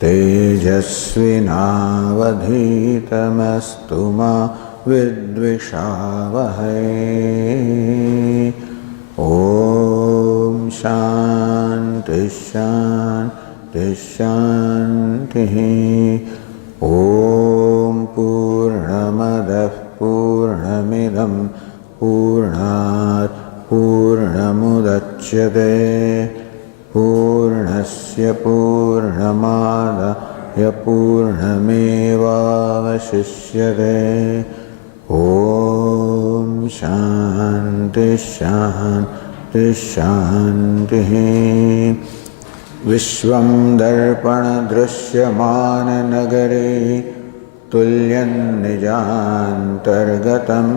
तेजस्विनावधीतमस्तु मा विद्विषावहै। ओम शांति शांति शांति। ओम पूर्णमदः पूर्णमिदं पूर्णात् पूर्णमुदच्यते पूर्णस्य पूर्णमादाय पूर्णमेवावशिष्यते। ओम शांति शांति शांति। विश्वं दर्पण दृश्यमान नगरे तुल्यं निजान्तर्गतं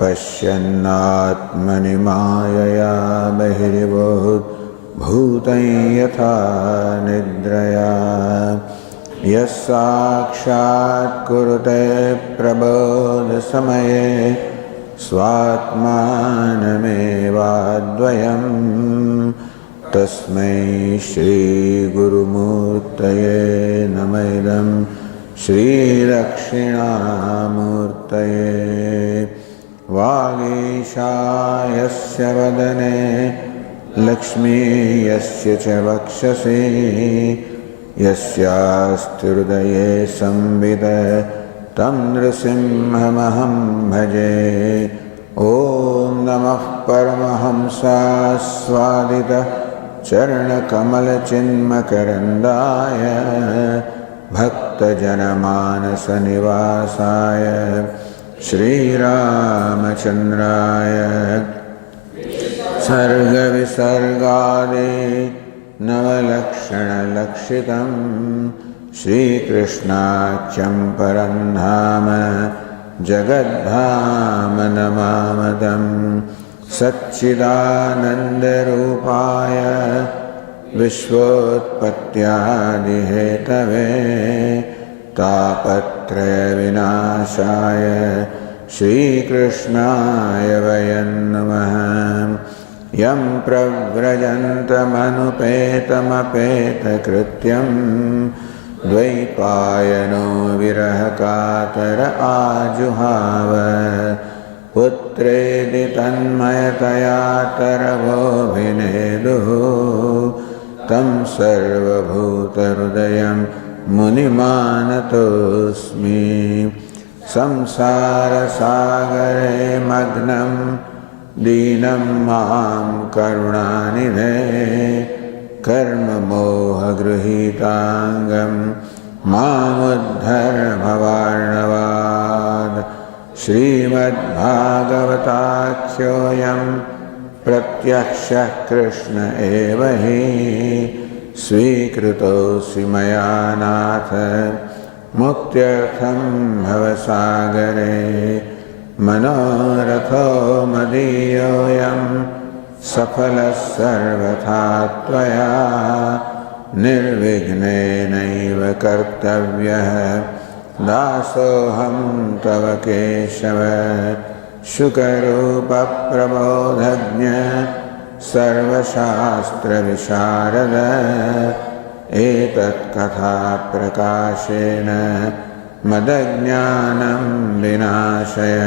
पश्यन्नात्मनि मायया बहिर्भूतं यथा निद्रया। यस्साक्षात् कुरुते प्रबोधसमये स्वात्मानमेवाद्वयं तस्मै श्रीगुरुमूर्तये नमः। इदं श्रीदक्षिणामूर्तये। वागीशायस्य वदने लक्ष्मी यस्य च वक्षसि यस्यास्ति हृदये संवित् तं नृसिंहमहं भजे। ॐ नमः परमहंसास्वादितः चरणकमलचिन्मकरन्दाय भक्तजनमानसनिवासाय श्रीरामचन्द्राय सर्गविसर्गादि नवलक्षणलक्षितं श्रीकृष्णाख्यं परं धाम जगद्धाम नमामतं। सच्चिदानन्दरूपाय विश्वोत्पत्त्यादिहेतवे तापत्रयविनाशाय श्रीकृष्णाय वयं नमः। यं प्रव्रजन्तमनुपेतमपेतकृत्यं द्वैपायनो विरहकातर आजुहाव। पुत्रेति तन्मयतया तरवोऽभिनेदुः तं सर्वभूतहृदयं मुनिमानतोऽस्मि। संसारसागरे मग्नं दीनं मां करुणानिधे कर्ममोहगृहीताङ्गं मामुद्धर भवार्णवात्। श्रीमद्भागवताख्योऽयं प्रत्यक्षः कृष्ण एव हि स्वीकृतोऽसि मया नाथ मुक्त्यर्थं भवसागरे। मनोरथो मदीयोऽयं सफलः सर्वथा त्वया निर्विघ्नेनैव कर्तव्यः दासोऽहं तव केशव। शुकरूपप्रबोधज्ञ सर्वशास्त्रविशारद एतत्कथाप्रकाशेन मदज्ञानं विनाशय।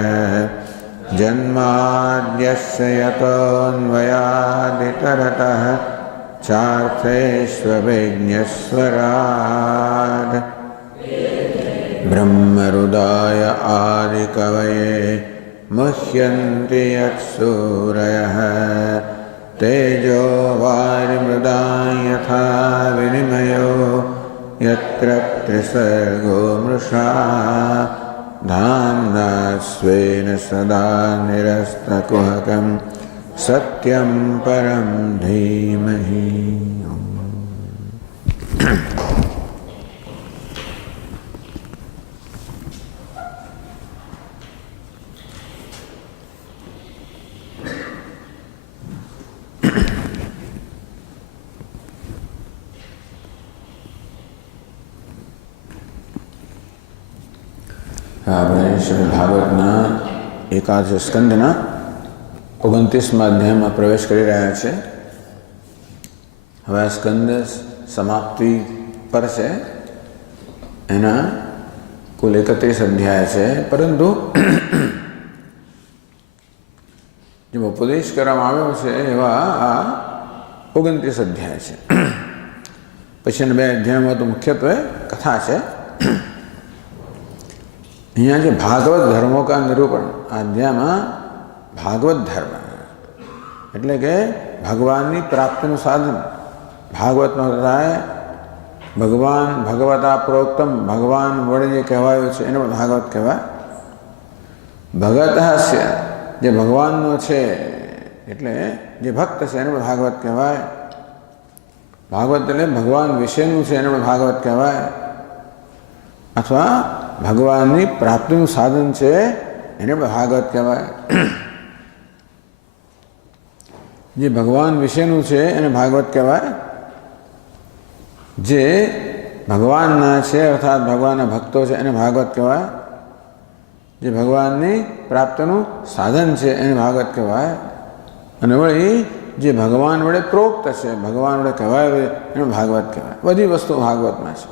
जन्माद्यस्य यतोऽन्वयादितरतः चार्थेष्वभिज्ञस्वराट् ब्रह्महृदाय आदिकवये मुह्यन्ति यत्सूरयः। तेजो वारिमृदां यथा विनिमयो यत्र त्रिसर्गो मृषा धाम्ना स्वेन सदा निरस्तकुहकं सत्यं परं धीमहि। આપણે શ્રીમદ ભાગવતના એકાદશ સ્કંદના 29મા અધ્યાયમાં પ્રવેશ કરી રહ્યા છે. હવે આ સ્કંદ સમાપ્તિ ઉપર છે. એના કુલ 31 અધ્યાય છે, પરંતુ જે ઉપદેશ કરવામાં આવ્યો છે એવા આ 29 અધ્યાય છે. પછીના 2 અધ્યાયમાં તો મુખ્યત્વે કથા છે. અહીંયા જે ભાગવત ધર્મો કા નિરૂપણ, આ અધ્યાયમાં ભાગવત ધર્મ એટલે કે ભગવાનની પ્રાપ્તિનું સાધન. ભાગવતમાં થાય ભગવાન ભગવતા પ્રોક્તમ, ભગવાન વડે જે કહેવાયું છે એને પણ ભાગવત કહેવાય. ભગત હાસ્ય, જે ભગવાનનો છે એટલે જે ભક્ત છે એને પણ ભાગવત કહેવાય. ભાગવત એટલે ભગવાન વિશેનું છે એને પણ ભાગવત કહેવાય. અથવા ભગવાનની પ્રાપ્તિનું સાધન છે એને પણ ભાગવત કહેવાય. જે ભગવાન વિશેનું છે એને ભાગવત કહેવાય. જે ભગવાનના છે અર્થાત ભગવાનના ભક્તો છે એને ભાગવત કહેવાય. જે ભગવાનની પ્રાપ્તિનું સાધન છે એને ભાગવત કહેવાય. અને વળી જે ભગવાન વડે પ્રોક્ત છે, ભગવાન વડે કહેવાય એને ભાગવત કહેવાય. બધી વસ્તુ ભાગવતમાં છે.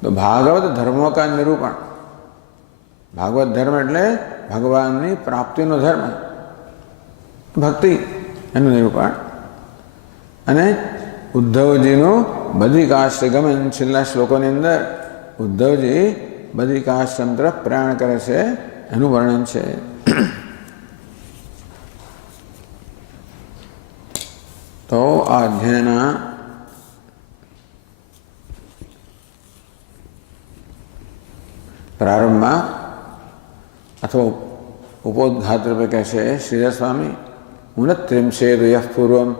તો ભાગવત ધર્મો કા નિરૂપણ, ભાગવત ધર્મ એટલે ભગવાનની પ્રાપ્તિનો ધર્મ, ભક્તિ એનું નિરૂપણ. અને ઉદ્ધવજીનું બદ્રિકાશ્રમ ગમન, છેલ્લા શ્લોકોની અંદર ઉદ્ધવજી બદ્રિકાશ્રમ તરફ પ્રયાણ કરે છે એનું વર્ણન છે. તો આ અધ્યાયના પ્રારંભમાં અથવા ઉपोद्घात રૂપે કહે છે શ્રીધર સ્વામી, 29 યઃ પૂર્વમ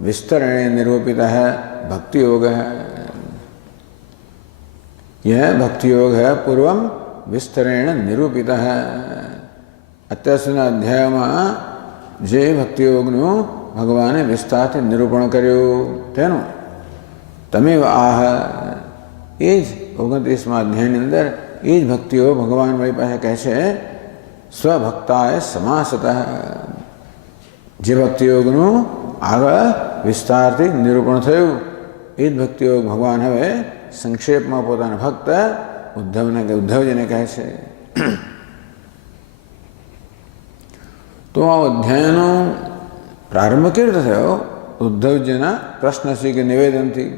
विस्तरणे निरूपित है भक्ति योग है. यह भक्ति योग है पूर्वम विस्तरेण निरूपित है. અત્યાર સુધીના અધ્યાયમાં જે ભક્તિ યોગનું ભગવાને વિસ્તારથી નિરૂપણ કર્યું તેનું તમે આહ, એ જ 29મા અધ્યાયની અંદર એ જ ભક્તિઓ ભગવાન મારી પાસે કહે છે સ્વભક્તાય સમાસતઃ. જે ભક્તિયોગનું આગળ વિસ્તારથી નિરૂપણ થયું એ જ ભક્તિયોગ ભગવાન હવે સંક્ષેપમાં પોતાના ભક્ત ઉદ્ધવજીને કહે છે. તો આ અધ્યાયનો પ્રારંભ કેવી રીતે થયો? ઉદ્ધવજીના પ્રશ્નથી કે નિવેદનથી.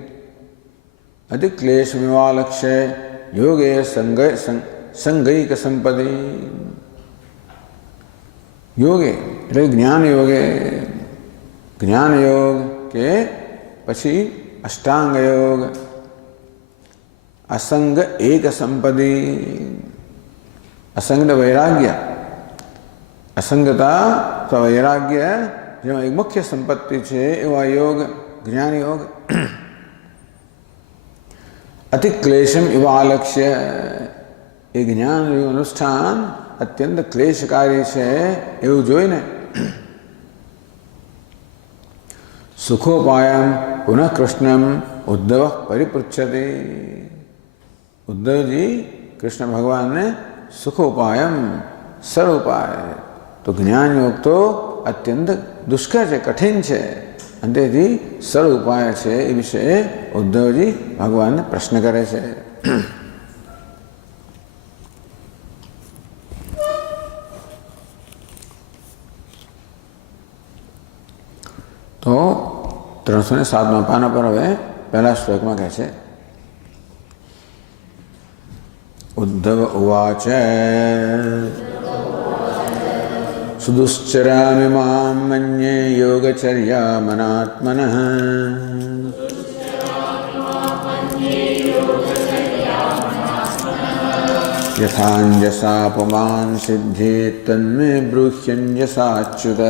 અતિ ક્લેશ વિવાલક્ષ્ય યોગે સંગૈક સંપત્તિ. યોગે એટલે જ્ઞાન યોગે, જ્ઞાન યોગ કે પછી અષ્ટાંગ યોગ, અસંગ એક સંપત્તિ, અસંગ વૈરાગ્ય, અસંગતા અથવા વૈરાગ્ય જેમાં એક મુખ્ય સંપત્તિ છે એવા યોગ જ્ઞાન યોગ. અતિ ક્લેશમ ઇવ આલક્ષ્ય, એ જ્ઞાન યોગ અનુષ્ઠાન અત્યંત ક્લેશકારી છે એવું જોઈને સુખોપાયમ પુનઃ કૃષ્ણમ ઉદ્ધવ પરિપૃચ્છતે. ઉદ્ધવજી કૃષ્ણ ભગવાનને સુખોપાયમ, સરળ ઉપાય, તો જ્ઞાન યોગ તો અત્યંત દુષ્કર છે, કઠિન છે, અને તેથી સરળ ઉપાય છે એ વિશે ઉદ્ધવજી ભગવાનને પ્રશ્ન કરે છે. તો 307મા પાના પર હવે પહેલા શ્લોકમાં કહે છે ઉદ્ધવ ઉવાચ સુદુશ્ચરામિ મામ મન્યે યોગચર્યા મનાત્મનઃ યથાંજસા પુમાન સિદ્ધિ તન્મે બ્રૂહ્યંજસાચ્યુત.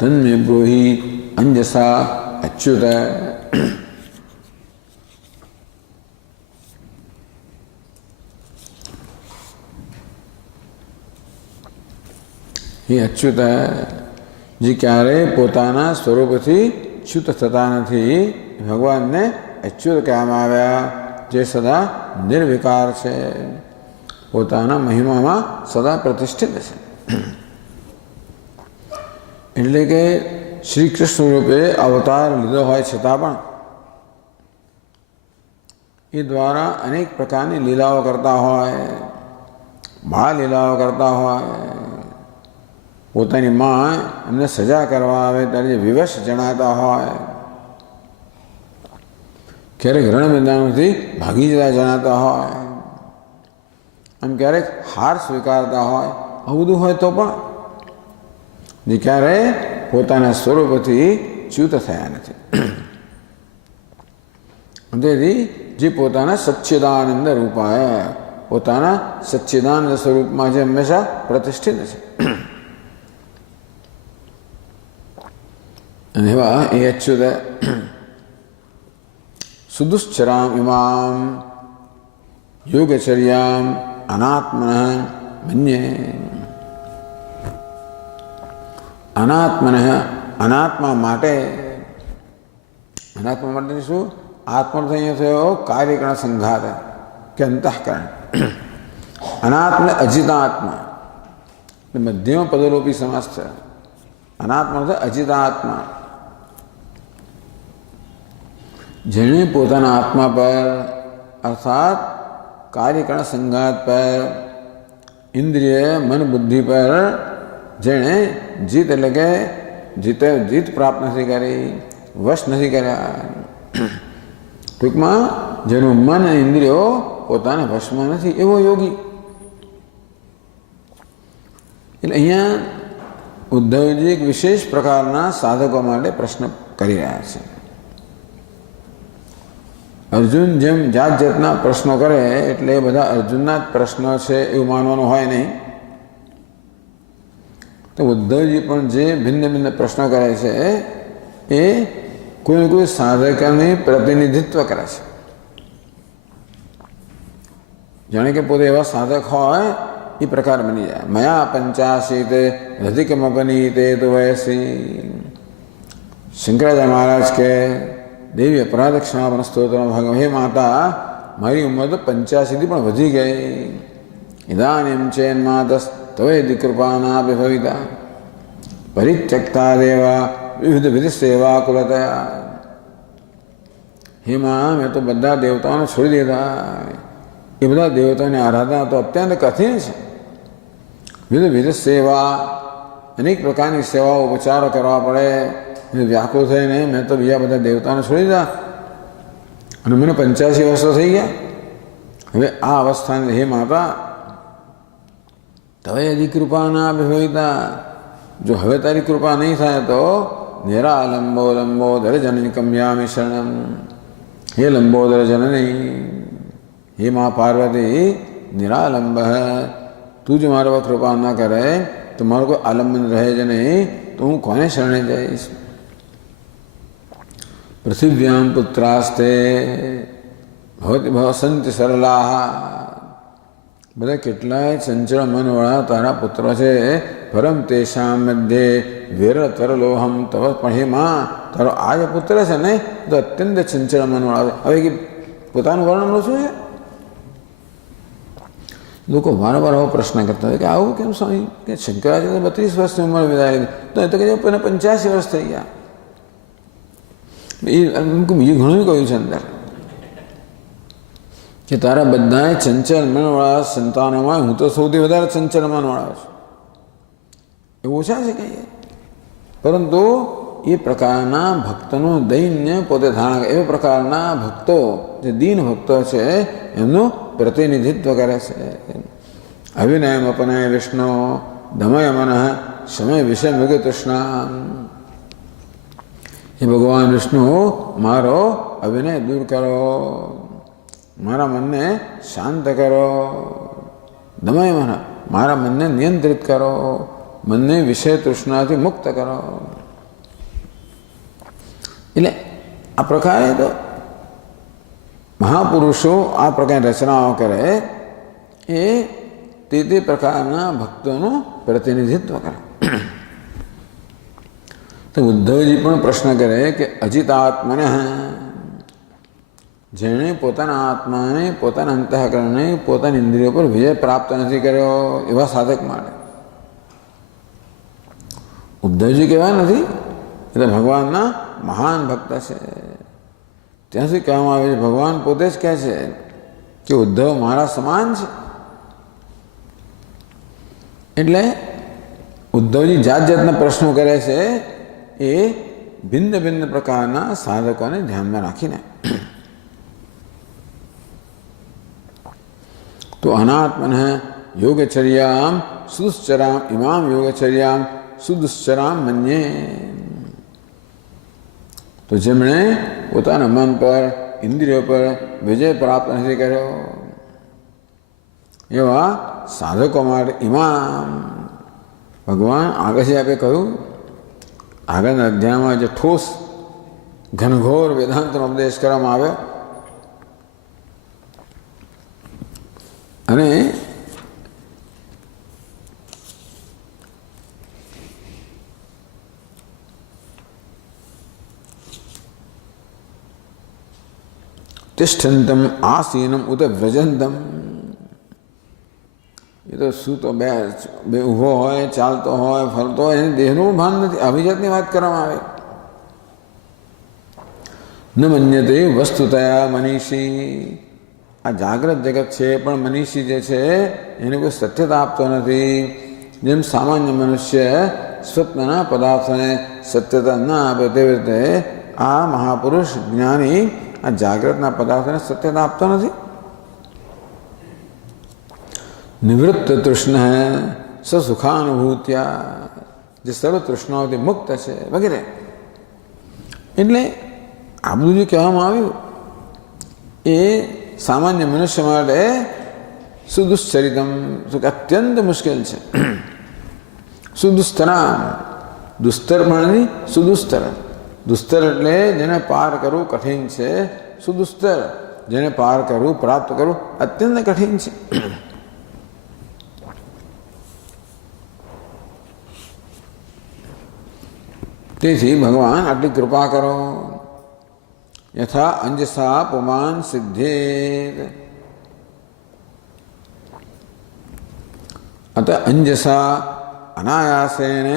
તન્મે બ્રૂહી અંજસા અચ્યુત. એ અચ્યુત જે ક્યારેય પોતાના સ્વરૂપથી ચ્યુત થતા નથી, ભગવાનને અચ્યુત કહેવામાં આવ્યા, જે સદા નિર્વિકાર છે, પોતાના મહિમામાં સદા પ્રતિષ્ઠિત છે. એટલે કે શ્રી કૃષ્ણ રૂપે અવતાર લીધો હોય છતાં પણ એ દ્વારા અનેક પ્રકારની લીલાઓ કરતા હોય, બાળ લીલાઓ કરતા હોય. પોતાની માં એમને સજા કરવા આવે ત્યારે જે વિવશ જણાતા હોય, ક્યારેક રણ મેદાનોથી ભાગી જતા જણાતા હોય, આમ ક્યારેક હાર સ્વીકારતા હોય, આવું બધું હોય તો પણ જે ક્યારે પોતાના સ્વરૂપથી ચ્યુત થયા નથી. તેથી જે પોતાના સચ્ચિદાનંદ રૂપાય, પોતાના સચ્ચિદાનંદ સ્વરૂપમાં જે હંમેશા પ્રતિષ્ઠિત છે. અને એવા એ અચ્યુત સુદુશ્ચરામ ઇમામ યોગચર્યામ અનાત્મન મન્યે. અનાત્મન અનાત્મા માટે, અનાત્મા માટે શું? આત્મા અહીંયા થયો કાર્યકરણ સંઘાત કે અંતઃકરણ. અનાત્મ અજિતાત્મા મધ્યમ પદરૂપી સમાસ છે. અનાત્મા અજિતાત્મા, જેણે પોતાના આત્મા પર અર્થાત કાર્યકરણ સંઘાત પર, ઇન્દ્રિય મન બુદ્ધિ પર જેણે જીત એટલે કે જીત પ્રાપ્ત નથી કરી, વશ નથી કર્યા. ટૂંકમાં જેનું મન અને ઇન્દ્રિયો પોતાના વશમાં નથી એવો યોગી. એટલે અહીંયા ઉદ્ધવજી એક વિશેષ પ્રકારના સાધકો માટે પ્રશ્ન કરી રહ્યા છે. અર્જુન જેમ જાત જાતના પ્રશ્નો કરે એટલે એ બધા અર્જુનના જ પ્રશ્નો છે એવું માનવાનું હોય નહીં. તો ઉદ્ધવજી પણ જે ભિન્ન ભિન્ન પ્રશ્નો કરે છે એ કોઈ કોઈ સાધકને પ્રતિનિધિત્વ કરે છે. જાણે કે પોતે એવા સાધક હોય એ પ્રકાર બની જાય. મયા 85 રધિકમપનીતે તો વયસી. શંકરાચાર્ય મહારાજ કે દેવી અપરાધ ક્ષમાપણ સ્તોત્ર ભાગ, હે માતા મારી ઉંમર તો 85 થી પણ વધી ગઈ. ઇદાનીમ ચેન માતસ તવેદિ કૃપાના ભવિતા પરિત્યક્તા દેવા વિવિધ વિધિ સેવા કુલતયા. હે માં, મેં તો બધા દેવતાઓને છોડી દીધા. એ બધા દેવતાઓની આરાધના તો અત્યંત કઠિન છે. વિવિધ વિધિ સેવા, અનેક પ્રકારની સેવાઓ ઉપચારો કરવા પડે. વ્યાકુળ થઈને મેં તો બીજા બધા દેવતાને છોડી દીધા અને મને 85 વર્ષો થઈ ગયા. હવે આ અવસ્થાને હે માતા તવે યદિ કૃપા ના ભવિતા, જો હવે તારી કૃપા નહીં થાય તો નિરાલંબો લંબોદર જનની કમ્યામિ શરણમ. હે લંબોદર જનની, હે મા પાર્વતી, નિરાલંબ તું જ મારા પર કૃપા ના કરે તો મારું કોઈ આલંબન રહે જ નહીં, તો હું કોને શરણે જઈશ. પૃથિવ્યામ પુત્રાસ્તે ભવતી ભવસંતિ સરલાહ. બધા કેટલાય ચંચળ મનવાળા તારા પુત્રો છે. પરમ તેષામ મધ્યે વેરતરલોહમ તવ. પણ હે માં, તારો આ જે પુત્ર છે ને તો અત્યંત ચંચળ મનવાળા. હવે કે પોતાનું વર્ણન શું છે? લોકો વારંવાર આવો પ્રશ્ન કરતા હોય કે આવું કેમ સ્વામી, કે શંકરાચાર્ય 32 વર્ષની ઉંમર વિદાય લીધી, તો એ તો કે 85 વર્ષ થઈ ગયા. બીજું ઘણું કહ્યું છે અંદર કે તારા બધા ચંચળ મનવાળા સંતાનોમાં હું તો સૌથી વધારે ચંચળ મનવાળા છું. એવું ઓછા છે કહીએ, પરંતુ એ પ્રકારના ભક્તનું દૈન્ય પોતે ધારણ કરે. એવા પ્રકારના ભક્તો, જે દીન ભક્તો છે, એમનું પ્રતિનિધિત્વ કરે છે. અવિનયમ અપનય વિષ્ણુ દમય મન સમય વિષય વિગત તૃષ્ણા. હે ભગવાન વિષ્ણુ, મારો અવિનય દૂર કરો, મારા મનને શાંત કરો. દમય મન, મારા મનને નિયંત્રિત કરો, મનને વિષય તૃષ્ણાથી મુક્ત કરો. એટલે આ પ્રકારે તો મહાપુરુષો આ પ્રકારની રચનાઓ કરે એ તે પ્રકારના ભક્તોનું પ્રતિનિધિત્વ કરે. તો ઉદ્ધવજી પણ પ્રશ્ન કરે કે અજિતાત્મન, જેણે પોતાના આત્માને, પોતાના અંતઃકરણને, પોતાની ઇન્દ્રિયો પર વિજય પ્રાપ્ત નથી કર્યો એવા સાધક માટે. ઉદ્ધવજી કેવા નથી, એ તો ભગવાનના મહાન ભક્ત છે. ત્યાં સુધી કહેવામાં આવે છે, ભગવાન પોતે જ કહે છે કે ઉદ્ધવ મારા સમાન છે. એટલે ઉદ્ધવજી જાત જાતના પ્રશ્નો કરે છે એ ભિન્ન ભિન્ન પ્રકારના સાધકોને ધ્યાનમાં રાખીને. તો અનાત્મન યોગચર્યામ સુદુશ્ચરામ ઇમામ યોગચર્યામ સુદુશ્ચરામ મન્યે. તો જેમણે પોતાના મન પર, ઇન્દ્રિયો પર વિજય પ્રાપ્ત નથી કર્યો એવા સાધકો માટે ઇમામ. ભગવાન આગળથી આપે કહ્યું, આગળના અધ્યાયમાં જે ઠોસ ઘનઘોર વેદાંતનો ઉપદેશ કરવામાં આવ્યો અને તિષ્ઠંતમ આસીનમ ઉત વ્રજંતમ. એ તો શું તો બે ઊભો હોય, ચાલતો હોય, ફરતો હોય, એને દેહનું ભાન નથી. અભિજાતની વાત કરવામાં આવે. ન મન્યતે વસ્તુતયા મનીષી. આ જાગ્રત જગત છે પણ મનીષી જે છે એને કોઈ સત્યતા આપતો નથી. જેમ સામાન્ય મનુષ્ય સ્વપ્નના પદાર્થોને સત્યતા ન આપે તેવી રીતે આ મહાપુરુષ જ્ઞાની આ જાગ્રતના પદાર્થોને સત્યતા આપતો નથી. નિવૃત્ત તૃષ્ણ સ સુખાનુભૂત્યા. જે સર્વ તૃષ્ણાઓથી મુક્ત છે વગેરે. એટલે આ બધું જે કહેવામાં આવ્યું એ સામાન્ય મનુષ્ય માટે સુદુશ્ચરિતમ, અત્યંત મુશ્કેલ છે. સુદુસ્તરામ, દુસ્તર પણ સુદુસ્તર. દુસ્તર એટલે જેને પાર કરવું કઠિન છે. સુદુસ્તર જેને પાર કરવું, પ્રાપ્ત કરવું અત્યંત કઠિન છે. તેથી ભગવાન આટલી કૃપા કરો. યથા અંજસા પુમાન સિદ્ધેત. અત અંજસા અનાયાસેન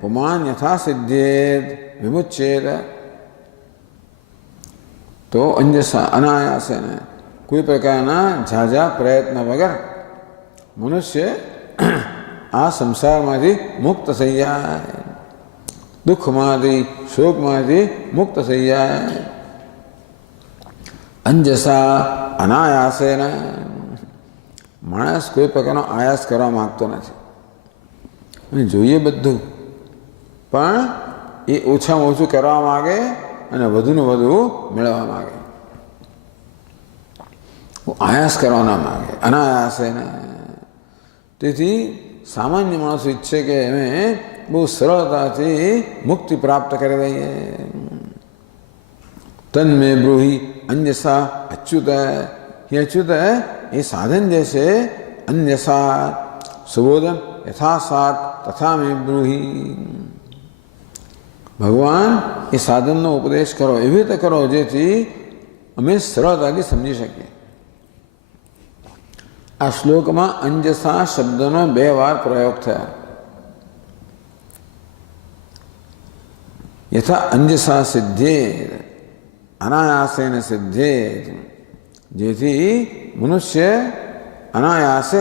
પુમાન યથા સિદ્ધેત વિમુચ્યેત. તો અંજસા અનાયાસેન, કોઈ પ્રકારના ઝાઝા પ્રયત્ન વગર મનુષ્ય આ સંસારમાંથી મુક્ત થઈ જાય. દુઃખમાંથી, શોકમાંથી મુક્ત થઈ જાય. અંજસા અનાયાસેન. માણસ કોઈ પ્રકારનો આયાસ કરવા માગતો નથી. અને જોઈએ બધું, પણ એ ઓછામાં ઓછું કરવા માગે અને વધુને વધુ મેળવવા માગે. આયાસ કરવા ના માગે, અનાયાસેન. તેથી સામાન્ય માણસો ઈચ્છે કે અમે બહુ સરળતાથી મુક્તિ પ્રાપ્ત કરી દઈએ. તન્મે બ્રૂહિ અંજસા અચ્યુત. એ અચ્યુત એ સાધન જે છે અંજસા સુબોધન યથા સાત તથા મે બ્રૂહિ. ભગવાન એ સાધનનો ઉપદેશ કરો, એવી રીતે કરો જેથી અમે સરળતાથી સમજી શકીએ. આ શ્લોકમાં અંજસા શબ્દનો 2 વાર પ્રયોગ થયા. યથા અંજસા સિદ્ધેત, અનાયાસેન સિદ્ધેત. જેથી મનુષ્ય અનાયાસે,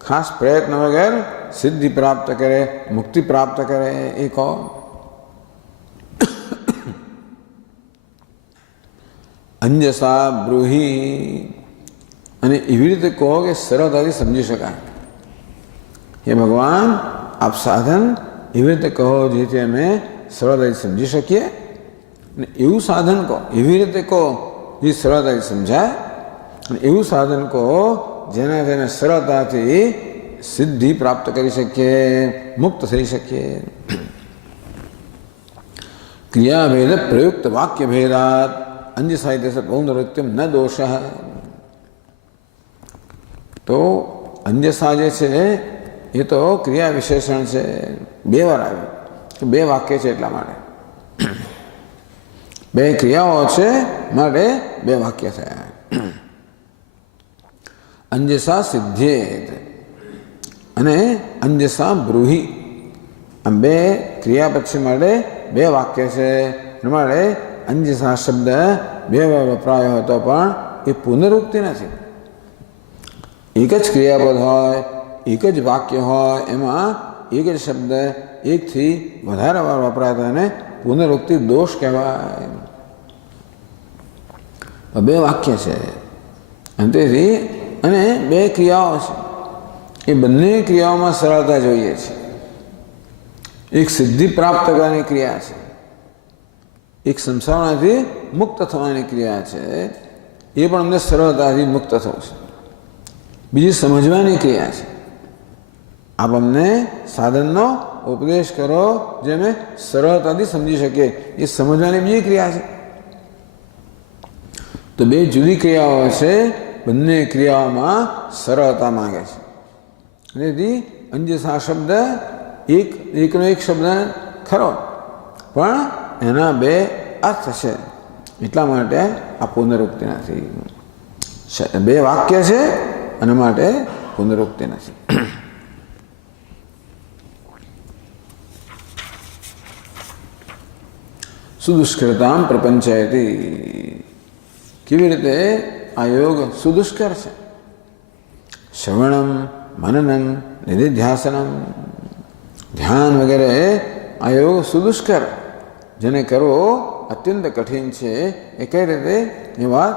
ખાસ પ્રયત્ન વગર સિદ્ધિ પ્રાપ્ત કરે, મુક્તિ પ્રાપ્ત કરે. એ કહો. અંજસા બ્રૂહી. અને એવી રીતે કહો કે સરળતાથી સમજી શકાય. હે ભગવાન, આપ સાધન એવી રીતે કહો જેથી અમે સરળતાથી સમજી શકીએ. અને એવું સાધન કહો, એવી રીતે કહો જે સરળતાથી સમજાય. અને એવું સાધન કહો જેના તેને સરળતાથી સિદ્ધિ પ્રાપ્ત કરી શકીએ, મુક્ત થઈ શકીએ. ક્રિયાભેદ પ્રયુક્ત વાક્ય ભેદાત અંજસાહિત્ય પૌનૃત્યમ ન દોષ. તો અંજસા જે છે એ તો ક્રિયા વિશેષણ છે. 2 વાર આવ્યું, 2 વાક્ય છે એટલા માટે. બે ક્રિયાઓ છે માટે બે વાક્ય થયા. અંજસા સિદ્ધ્યેત અને અંજસા બ્રૂહિ. આ બે ક્રિયા પછી માટે બે વાક્ય છે. માટે અંજસા શબ્દ બે વાર વપરાયો હતો પણ એ પુનરુક્તિ નથી. એક જ ક્રિયાપદ હોય, એક જ વાક્ય હોય, એમાં એક જ શબ્દ એકથી વધારે વાર વપરાતો એને પુનરુક્તિ દોષ કહેવાય. બે વાક્ય છે અને તેથી અને બે ક્રિયાઓ છે. એ બંને ક્રિયાઓમાં સરળતા જોઈએ છે. એક સિદ્ધિ પ્રાપ્ત કરવાની ક્રિયા છે, એક સંસારમાંથી મુક્ત થવાની ક્રિયા છે. એ પણ અમને સરળતાથી મુક્ત થવું છે. બીજી સમજવાની ક્રિયા છે. આપ અમને સાધનનો ઉપદેશ કરો જે અમે સરળતાથી સમજી શકીએ. એ સમજવાની બીજી ક્રિયા છે. તો બે જુદી ક્રિયાઓ છે. બંને ક્રિયાઓમાં સરળતા માંગે છે. તેથી અંજસા શબ્દ એકનો એક શબ્દ ખરો પણ એના બે અર્થ છે. એટલા માટે આ પુનરુક્તિ નથી. બે વાક્ય છે અને માટે પુનરુક્તિ નથી. સુદુષ્કૃતામ પ્રપંચયતી. કેવી રીતે આ યોગ સુદુષ્કર છે? શ્રવણમ, મનનમ, નિધિધ્યાસનમ, ધ્યાન વગેરે આ યોગ સુદુષ્કર, જેને કરવો અત્યંત કઠિન છે. એ કઈ રીતે? એ વાત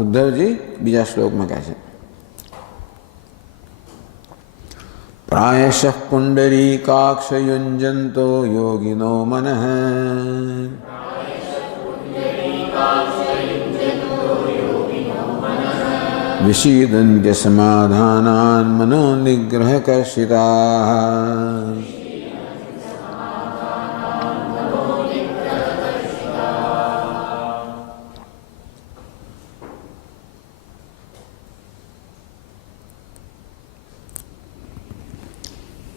ઉદ્ધવજી બીજા શ્લોકમાં કહે છે. પ્રાયશઃ પુંડરીકાક્ષ યુંજંતો યોગિનો મનઃ વિષીદન્ત્ય સમાધાનાન મનો નિગ્રહ કર્ષિતાઃ.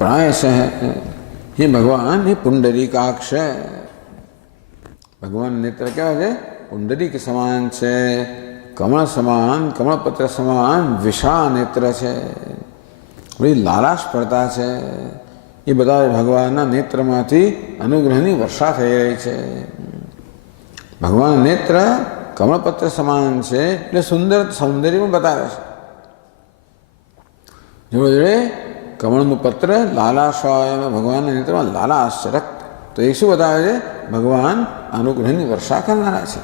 प्रायश ये भगवान ये पुंडरीकाक्ष. भगवान नेत्र क्या है? पुंडरी के समान है, कमल समान, कमलपत्र समान विशाल नेत्र है. बड़ी लालाश પડતા છે. એ બધા ભગવાનના નેત્રમાંથી અનુગ્રહની વર્ષા થઈ રહી છે. ભગવાન નેત્ર કમળપત્ર સમાન છે એટલે સૌંદર્ય પણ બતાવે છે. જોડે જોડે કમળનું પત્ર લાલાશ હોય, એમાં ભગવાનના નેત્રમાં લાલાશ છે, રક્ત. તો એ શું બતાવે છે? ભગવાન અનુગ્રહની વર્ષા કરનારા છે.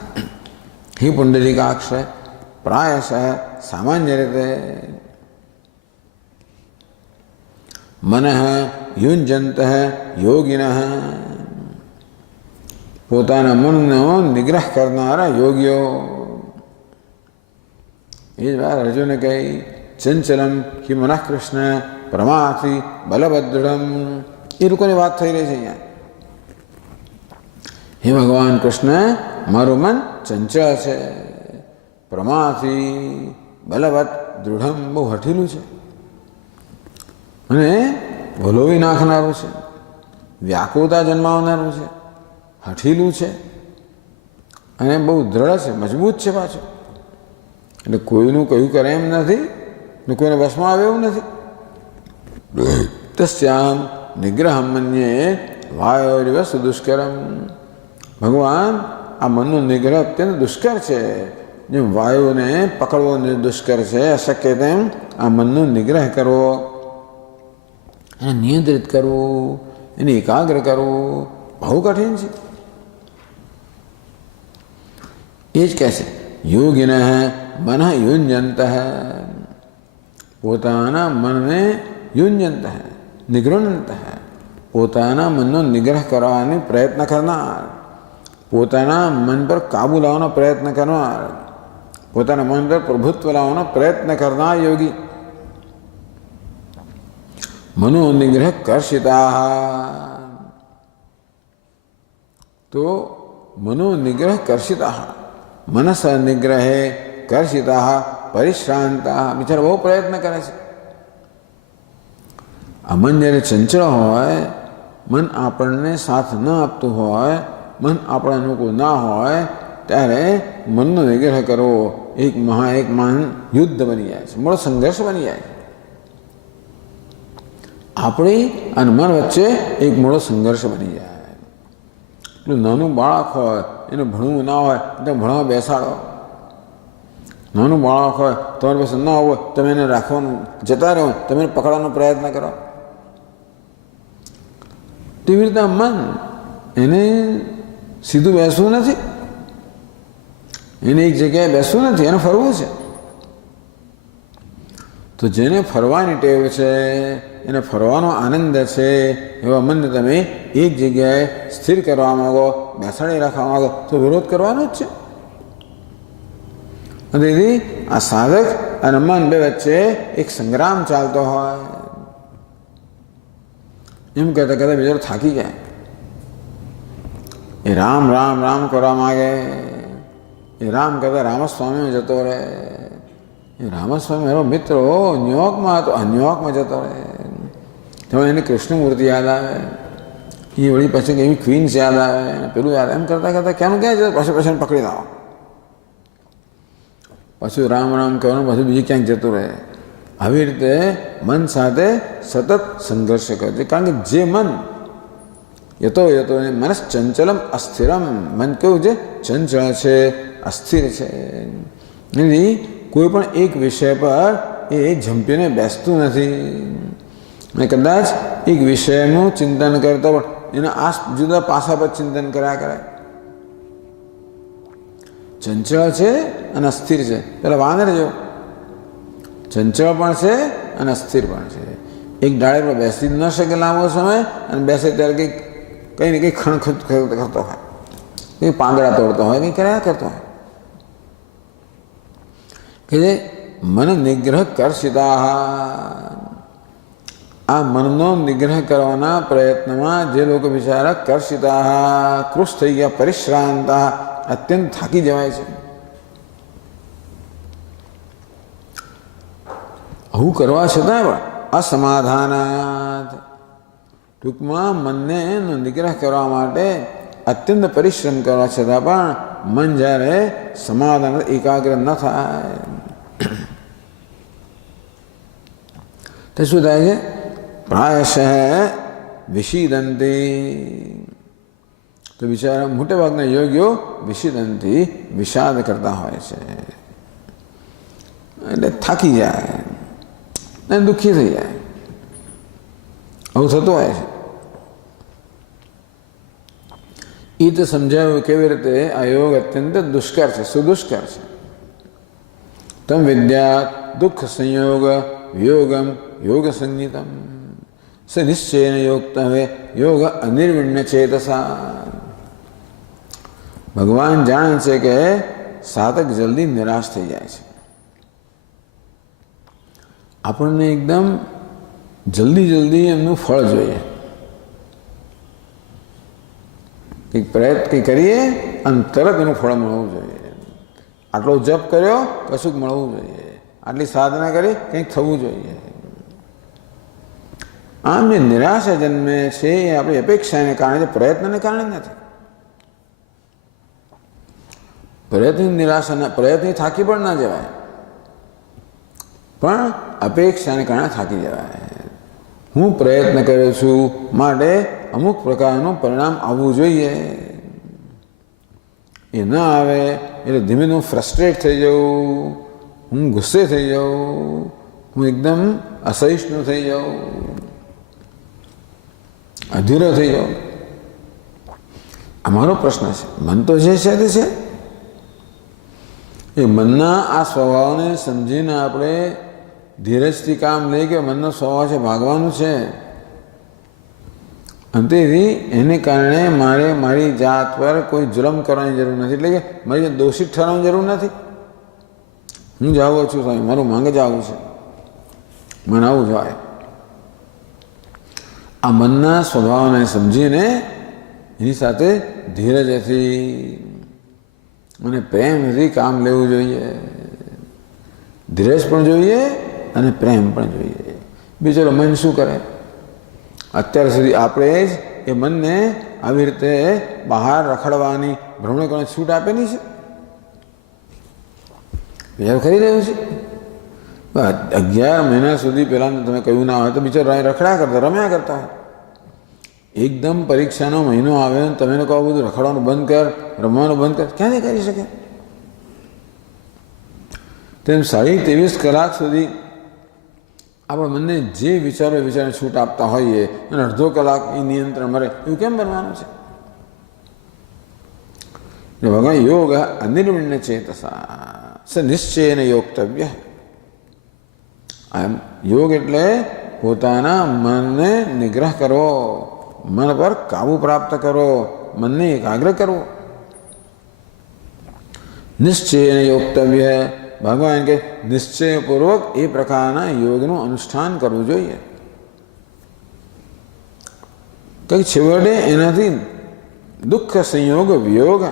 હી પુંડરીકાક્ષ પ્રાયશ સામાન્ય રીતે મનઃ યુંજંત યોગિન પોતાના મનનો નિગ્રહ કરનારા યોગીઓ. એ જ વાત અર્જુને કહી, ચંચલમ હિ મનઃ કૃષ્ણ પ્રમાથી બલભદ્રમ. એ લોકોની વાત થઈ રહી છે અહીંયા. હે ભગવાન કૃષ્ણ, મારું મન ચંચળ છે, પ્રમાથી બલવત દૃઢમ, બહુ હઠીલું છે અને ભલોવી નાખનારું છે, વ્યાકુળતા જન્માવનારું છે, હઠીલું છે અને બહુ દ્રઢ છે, મજબૂત છે પાછું. એટલે કોઈનું કયું કરે એમ નથી ને કોઈને વશમાં આવે એવું નથી. તસ્યામ નિગ્રહમ મન્યે વાયોરિવ સુદુષ્કરમ. ભગવાન આ મનનો નિગ્રહ અત્યંત દુષ્કર છે. જેમ વાયુને પકડવો દુષ્કર છે, અશક્ય તેમ આ મનનો નિગ્રહ કરવો, એને નિયંત્રિત કરવું, એને એકાગ્ર કરવું બહુ કઠિન છે. એ જ કહે છે યોગિન મન યુંજંત. પોતાના મનને યુંજંત નિગૃણંત, પોતાના મનનો નિગ્રહ કરવાનો પ્રયત્ન કરનાર, પોતાના મન પર કાબુ લાવવાનો પ્રયત્ન કરનાર, પોતાના મન પર પ્રભુત્વ લાવવાનો પ્રયત્ન કરનાર યોગી. મનો નિગ્રહ કર્ષિતા. તો મનો નિગ્રહ કર્ષિતા, મનસ નિગ્રહે કર્ષિતા પરિશ્રાંતા. બિચારા બહુ પ્રયત્ન કરે છે. આ મન જ્યારે ચંચળ હોય, મન આપણને સાથ ન આપતું હોય, મન આપણા અનુકૂળ ના હોય, ત્યારે મનનો નિગ્રહ કરવો એક મહાન યુદ્ધ બની જાય છે, મોટો સંઘર્ષ બની જાય છે. આપણી અને મન વચ્ચે એક મોટો સંઘર્ષ બની જાય. એટલું નાનું બાળક હોય, એને ભણવું ના હોય તો ભણવા બેસાડો. નાનું બાળક હોય તમારી પાસે ના હોય તમે એને રાખવાનું જતા રહો, તમે એને પકડવાનો પ્રયત્ન કરો. તેવી રીતે મન એને સીધું બેસવું નથી, એને એક જગ્યાએ બેસવું નથી, એને ફરવું છે. તો જેને ફરવાની ટેવ છે, એને ફરવાનો આનંદ છે, એવા મનને તમે એક જગ્યાએ સ્થિર કરવા માંગો, બેસાડી રાખવા માંગો તો વિરોધ કરવાનો જ છે. તેથી આ સાધક અને મન બે વચ્ચે એક સંગ્રામ ચાલતો હોય. એમ કહેતા કહેતા બીજો થાકી જાય. એ રામ રામ રામ કરવા માગે, એ રામ કહેતા રામસ્વામીમાં જતો રહે. એ રામસ્વામી મારો મિત્ર ન્યુયોર્કમાં હતો, ન્યુયોર્કમાં જતો રહે. તેમાં એને કૃષ્ણમૂર્તિ યાદ આવે, એ વળી પછી એવી ક્વીન્સ યાદ આવે, પેલું યાદ એમ કરતાં કરતાં ક્યાંનું ક્યાં જતો, પછી પછી પકડી લાવો, પાછું રામ રામ કહેવાનું, પાછું બીજું ક્યાંક જતું રહે. આવી રીતે મન સાથે સતત સંઘર્ષ કરે છે. કારણ કે જે મન યતો મનસ ચંચલમ અસ્થિરમ, મન કેવું છે? ચંચળ છે, અસ્થિર છે. એની કોઈ પણ એક વિષય પર એ ઝંપીને બેસતું નથી. અને કદાચ એક વિષયનું ચિંતન કરતા પણ એના આ જુદા પાસા પર ચિંતન કર્યા કરે. ચંચળ છે અને અસ્થિર છે. પેલા વાનર જેવો ચંચળ પણ છે અને અસ્થિર પણ છે. એક ડાળે પર બેસી ન શકે લાંબો સમય, અને બેસે ત્યારે કંઈ ને કંઈ ખણખત કરતો હોય, કંઈ પાંદડા તોડતો હોય, કંઈ કર્યા કરતો હોય. કે જે મન નિગ્રહ કરશિતા, આ મનનો નિગ્રહ કરવાના પ્રયત્નમાં જે લોકો બિચારા કર્ષિતા, કૃશ થઈ ગયા, પરિશ્રાંતા, અત્યંત થાકી જવાય છે. આવું કરવા છતાં પણ અસમાધાનાત, ટૂંકમાં મનને નિગ્રહ કરવા માટે અત્યંત પરિશ્રમ કરવા છતાં પણ મન જ્યારે સમાધાન એકાગ્ર ન થાય તો શું થાય છે? પ્રાયશઃ વિષીદંતી, તો બિચારા મોટે ભાગના યોગીઓ વિષીદંતી, વિષાદ કરતા હોય છે. એટલે થાકી જાય અને દુઃખી થઈ જાય. આવું થતું હોય છે. એ તો સમજાવ્યું કેવી રીતે આ યોગ અત્યંત દુષ્કર છે, સુદુષ્કર છે. તમ વિદ્યા દુઃખ સંયોગ યોગમ યોગ સંગીતમ સ નિશ્ચયન યોક્ત હવે યોગ અનિર્વિણ્ય ચેતસા. ભગવાન જાણે છે કે સાધક જલ્દી નિરાશ થઈ જાય છે. આપણને એકદમ જલ્દી એમનું ફળ જોઈએ. કંઈક પ્રયત્ન કંઈક કરીએ અને તરત એનું ફળ મળવું જોઈએ. આટલો જપ કર્યો કશુંક મળવું જોઈએ, આટલી સાધના કરી કંઈક થવું જોઈએ. આમ જે નિરાશા જન્મે છે એ આપણી અપેક્ષાને કારણે છે, પ્રયત્નને કારણે નથી. પ્રયત્ન થાકી પણ ના જવાય, પણ અપેક્ષાને કારણે થાકી જવાય. હું પ્રયત્ન કરું છું માટે અમુક પ્રકારનું પરિણામ આવવું જોઈએ, એ ન આવે એટલે ધીમે ધીમે ફ્રસ્ટ્રેટ થઈ જાઉં, હું ગુસ્સે થઈ જાઉં, હું એકદમ અસહિષ્ણુ થઈ જાઉં, અધીરો થઈ જાઉં. અમારો પ્રશ્ન છે. મન તો જે છે તે છે. એ મનના આ સ્વભાવને સમજીને આપણે ધીરજથી કામ લઈ કે મનનો સ્વભાવ છે ભાગવાનું છે. અંતેથી એને કારણે મારે મારી જાત પર કોઈ જુલમ કરવાની જરૂર નથી. એટલે કે મારી દોષિત ઠરવાની જરૂર નથી. હું જાવું છું સ્વામી, મારું માંગ જ આવું છે, મને આવું જોઈએ. આ મનના સ્વભાવને સમજીને એની સાથે ધીરજથી અને પ્રેમથી કામ લેવું જોઈએ. ધીરજ પણ જોઈએ અને પ્રેમ પણ જોઈએ. બિચારો મન શું કરે? અત્યાર સુધી આપણે જ એ મનને આવી રીતે બહાર રખડવાની, ભ્રમણ કરવાની છૂટ આપેલી છે. વિચાર કરી રહ્યું છે? 11 મહિના સુધી પહેલાં તમે કહ્યું ના હોય તો બિચારો રખડ્યા કરતા, રમ્યા કરતા. એકદમ પરીક્ષાનો મહિનો આવે ને તમે કહો બધું રખડવાનું બંધ કર, રમવાનું બંધ કર, ક્યાંથી કરી શકે? તેમ 23.5 કલાક સુધી આપણા મનને જે વિચારો છૂટ આપતા હોઈએ અને અડધો કલાક એ નિયંત્રણ મળે, એવું કેમ બનવાનું છે? ભગવાન યોગ અનિર્વિણ્ય ચેતસા સ નિશ્ચયને યોગતવ્ય. આમ યોગ એટલે પોતાના મનને નિગ્રહ કરવો, મન પર કાબુ પ્રાપ્ત કરવો, મનને એકાગ્ર કરવો. નિશ્ચયને યોગતવ્ય, ભગવાન કે નિશ્ચયપૂર્વક એ પ્રકારના યોગનું અનુષ્ઠાન કરવું જોઈએ. કંઈક છેવટે એનાથી દુઃખ સંયોગ વિયોગ.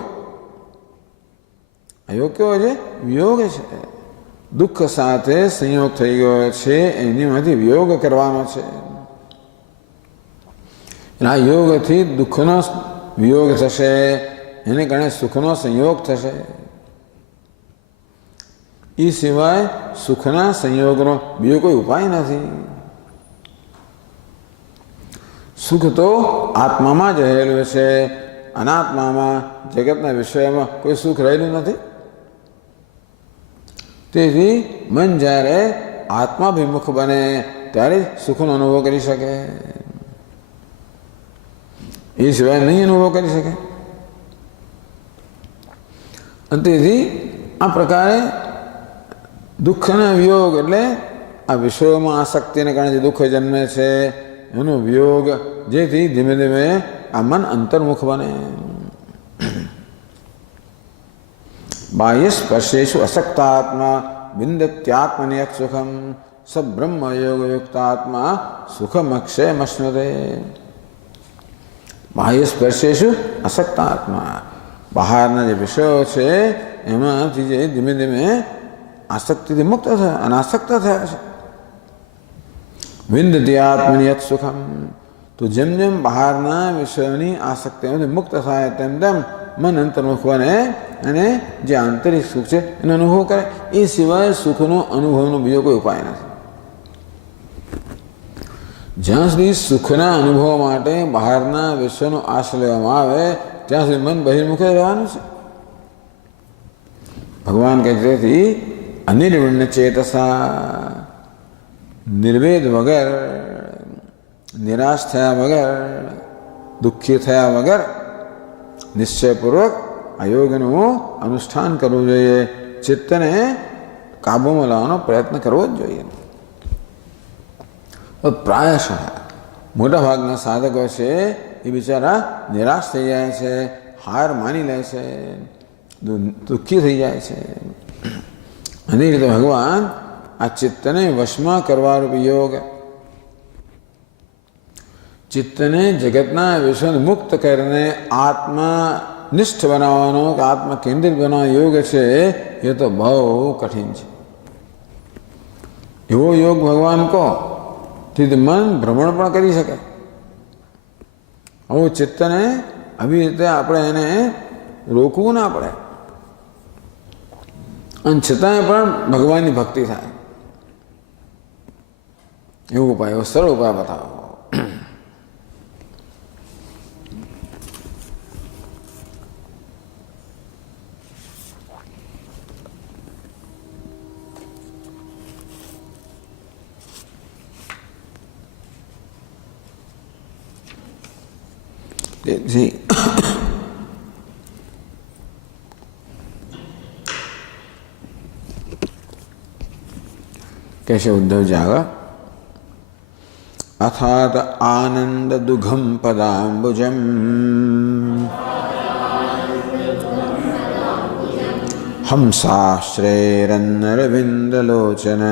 આ યોગ કેવો છે? વિયોગ છે. દુઃખ સાથે સંયોગ થઈ ગયો છે, એનીમાંથી વિયોગ કરવાનો છે. આ યોગથી દુઃખનો વિયોગ થશે, એને કારણે સુખનો સંયોગ થશે. એ સિવાય સુખના સંયોગનો બીજો કોઈ ઉપાય નથી. સુખ તો આત્મામાં જ રહેલું છે, અનાત્મામાં જગતના વિષયમાં કોઈ સુખ રહેલું નથી. તેથી મન જ્યારે આત્માભિમુખ બને ત્યારે સુખનો અનુભવ કરી શકે, એ સિવાય નહીં અનુભવ કરી શકે. અને તેથી આ પ્રકારે દુઃખના વિયોગ એટલે આ વિષયોમાં આસક્તિને કારણે જે દુઃખ જન્મે છે એનો વિયોગ, જેથી ધીમે ધીમે આ મન અંતર્મુખ બને. બાહ્ય સ્પર્શેષુ અસક્તાત્મા વિંદત્યાત્મનિયત સુખમ સ બ્રહ્મ યોગયુક્તાત્મા સુખમક્ષયમશ્નુતે. બાહ્ય સ્પર્શેષુ અસક્તાત્મા, બહારના જે વિષયો છે એમાંથી જે ધીમે ધીમે આસક્તિથી મુક્ત થયા, અનાસક્ત થયા છે. વિંદત્યાત્મનિયત સુખમ, તો જેમ જેમ બહારના વિષયોની આસક્તિઓથી મુક્ત થાય તેમ તેમ મન અંતર્મુખ બને અને જે આંતરિક સુખ છે એનો અનુભવ કરે. એ સિવાય સુખનો અનુભવનો બીજો કોઈ ઉપાય નથી. જ્યાં સુધી સુખના અનુભવ માટે બહારના વિષયનો આશ્રય લેવામાં આવે ત્યાં સુધી મન બહિર્મુખ રહેવાનું છે. ભગવાન કહે તેથી અનિર્વિણ્ય ચેતસા, નિર્વેદ વગર, નિરાશ થયા વગર, દુઃખી થયા વગર નિશ્ચયપૂર્વક આ યોગનું અનુષ્ઠાન કરવું જોઈએ. ચિત્તને કાબૂમાં લાવવાનો પ્રયત્ન કરવો જ જોઈએ. પ્રાયશઃ મોટાભાગના સાધકો છે એ બિચારા નિરાશ થઈ જાય છે, હાર માની લે છે, દુઃખી થઈ જાય છે. અને એ રીતે ભગવાન આ ચિત્તને વશમાં કરવારૂપી યોગ, ચિત્તને જગતના વિષયોને મુક્ત કરીને આત્મનિષ્ઠ બનાવવાનો કે આત્મ કેન્દ્રિત બનાવવાનો યોગ છે એ તો બહુ કઠિન છે. એવો યોગ ભગવાન કહો તેથી મન ભ્રમણ પણ કરી શકે. આવું ચિત્તને આવી રીતે આપણે એને રોકવું ના પડે, અને છતાંય પણ ભગવાનની ભક્તિ થાય એવો ઉપાય, એવો સરળ ઉપાય બતાવો. जी कैसे उद्धव जागा अथात आनंद दुघम पदाम्बुजम हंसाश्रैरन्नरविन्दलोचन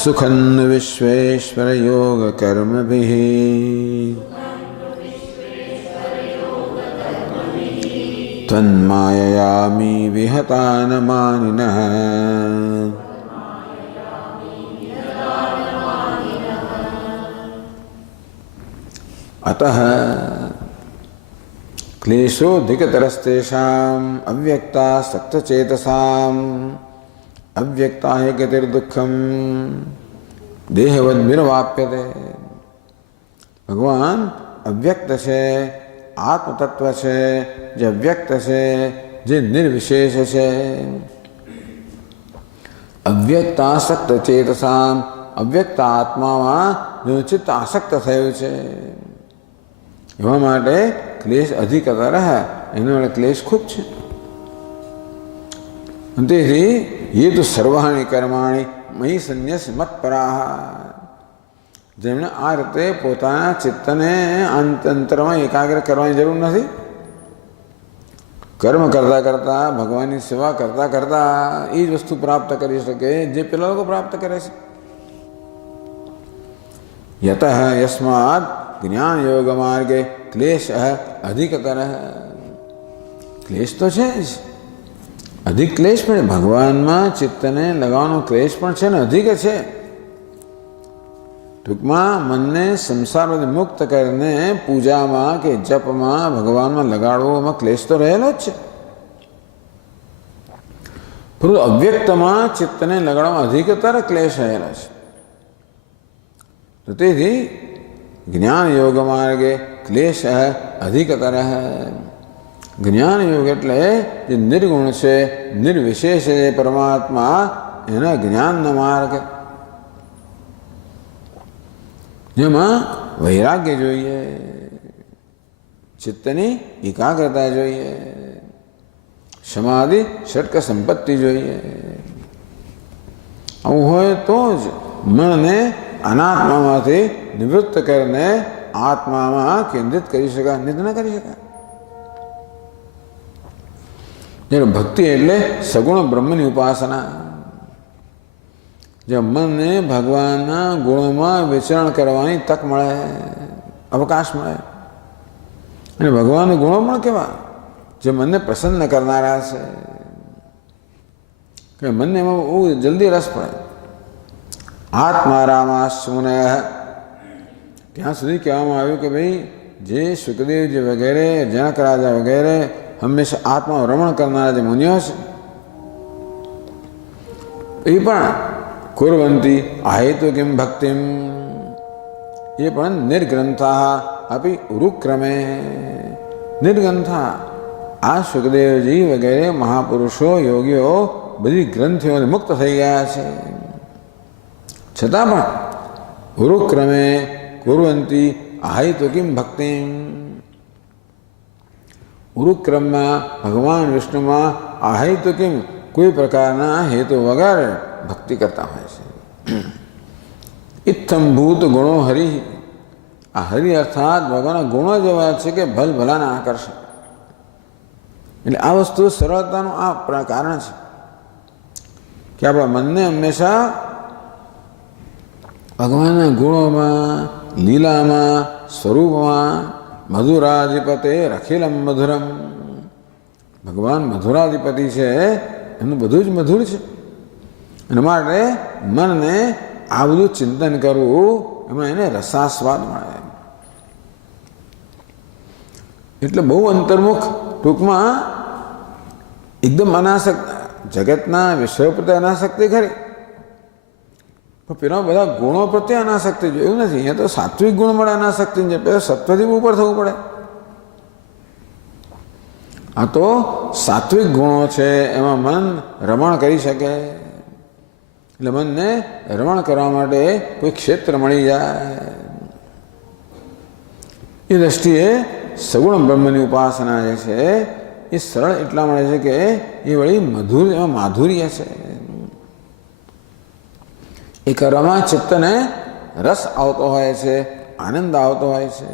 सुखं विश्वेश्वर योग कर्मभिः तन्माययामि विहतान मानिनः अतः क्लेशोऽधिकतरस्तेषाम् अव्यक्तासक्तचेतसाम् अव्यक्ता है गतिर्दुःखम देहवद्भिर्वाप्यते। भगवान अव्यक्त છે, આત્મતત્વ છે, જે અવ્યક્ત છે, જે નિર્વિશેષ છે. અવ્યક્તાસક્ત ચેતસામ, અવ્યક્ત આત્મામાં જેનું ચિત્ત આસક્ત થયું છે એવા માટે ક્લેશ અધિકતર એના માટે ક્લેશ ખૂબ છે. તેથી ये तो सर्वाणी कर्माणी मयि संन्यास मत्पराः, જેમણે આ રીતે પોતાના ચિત્તને અંતરમાં એકાગ્ર કરવાની જરૂર નથી. કર્મ કરતા કરતા, ભગવાનની સેવા કરતા કરતા એ જ વસ્તુ પ્રાપ્ત કરી શકે જે પેલા લોકો પ્રાપ્ત કરે છે. યતઃ યસ્માદ જ્ઞાન યોગ માર્ગે ક્લેશ અધિકતર, ક્લેશ તો છે જ, અધિક ક્લેશ પણ ભગવાનમાં ચિત્તને લગાવવાનો ક્લેશ પણ છે ને અધિક છે. ટૂંકમાં મનને સંસારમાંથી મુક્ત કરીને પૂજામાં કે જપમાં ભગવાનમાં લગાડવો, એમાં ક્લેશ તો રહેલો જ છે. પરંતુ અવ્યક્તમાં ચિત્તને લગાડવામાં અધિકતર ક્લેશ રહેલો છે. તો તેથી જ્ઞાન યોગ માર્ગે ક્લેશ અધિકતર. જ્ઞાન યોગ એટલે જે નિર્ગુણ છે, નિર્વિશેષ છે પરમાત્મા, એના જ્ઞાનનો માર્ગ, જેમાં વૈરાગ્ય જોઈએ, ચિત્તની એકાગ્રતા જોઈએ, સમાધિ ષટક સંપત્તિ જોઈએ. આવું હોય તો જ મનને અનાત્મામાંથી નિવૃત્ત કરીને આત્મામાં કેન્દ્રિત કરી શકાય, નહીં ન કરી શકાય. જ્યારે ભક્તિ એટલે સગુણ બ્રહ્મની ઉપાસના, જે મનને ભગવાનના ગુણોમાં વિચરણ કરવાની તક મળે, અવકાશ મળે. અને ભગવાનના ગુણો પણ કેવા, જે મનને પ્રસન્ન કરનારા છે, કે મનને એમાં બહુ જલ્દી રસ પડે. આત્મારામાસ્મુનઃ, ત્યાં સુધી કહેવામાં આવ્યું કે ભાઈ જે સુખદેવજી વગેરે, જનક રાજા વગેરે હંમેશા આત્મા રમણ કરનારા જે મુનિઓ છે એ પણ કુર્વંતી આહેતુ કિમ ભક્તિમ, એ પણ નિર્ગ્રંથા અપી ઉરુક્રમે. નિર્ગ્રંથા, આ સુખદેવજી વગેરે મહાપુરુષો, યોગીઓ બધી ગ્રંથિઓથી મુક્ત થઈ ગયા છે, છતાં પણ ઉરુક્રમે કુર્વંતી આહેતુ કિમ ભક્તિમ. ઉરુક્રમમાં ભગવાન વિષ્ણુમાં આહેતુ કિમ, કોઈ પ્રકારના હેતુ વગર ભક્તિ કરતા હોય છે. ઇત્થંભૂત ગુણો હરિ, આ હરિ અર્થાત ભગવાનના ગુણો જેવા છે કે ભલ ભલાના આકર્ષક. એટલે આ વસ્તુ સરળતાનું આ કારણ છે કે આપણા મનને હંમેશા ભગવાનના ગુણોમાં, લીલામાં, સ્વરૂપમાં, મધુરાધિપતે રખિલમ મધુરમ, ભગવાન મધુરાધિપતિ છે, એમનું બધું જ મધુર છે. એના માટે મનને આ બધું ચિંતન કરવું, એમાં એને રસાસ્વાદ મળે. એટલે બહુ અંતર્મુખ, ટૂંકમાં એકદમ અનાસક્ત, જગતના વિષયો પ્રત્યે અનાસક્તિ ખરી, પણ પેલા બધા ગુણો પ્રત્યે અનાસક્તિ જોઈએ એવું નથી. અહીંયા તો સાત્વિક ગુણ મળે અનાસક્તિ, પહેલાં સત્વથી ઉપર થવું પડે. આ તો સાત્વિક ગુણો છે, એમાં મન રમણ કરી શકે. એટલે મનને રમણ કરવા માટે કોઈ ક્ષેત્ર મળી જાય. એ દ્રષ્ટિએ સગુણ બ્રહ્મની ઉપાસના જે છે એ સરળ એટલા મળે છે કે એ વળી મધુર, એમાં માધુર્ય છે. એ કરવામાં ચિત્તને રસ આવતો હોય છે, આનંદ આવતો હોય છે.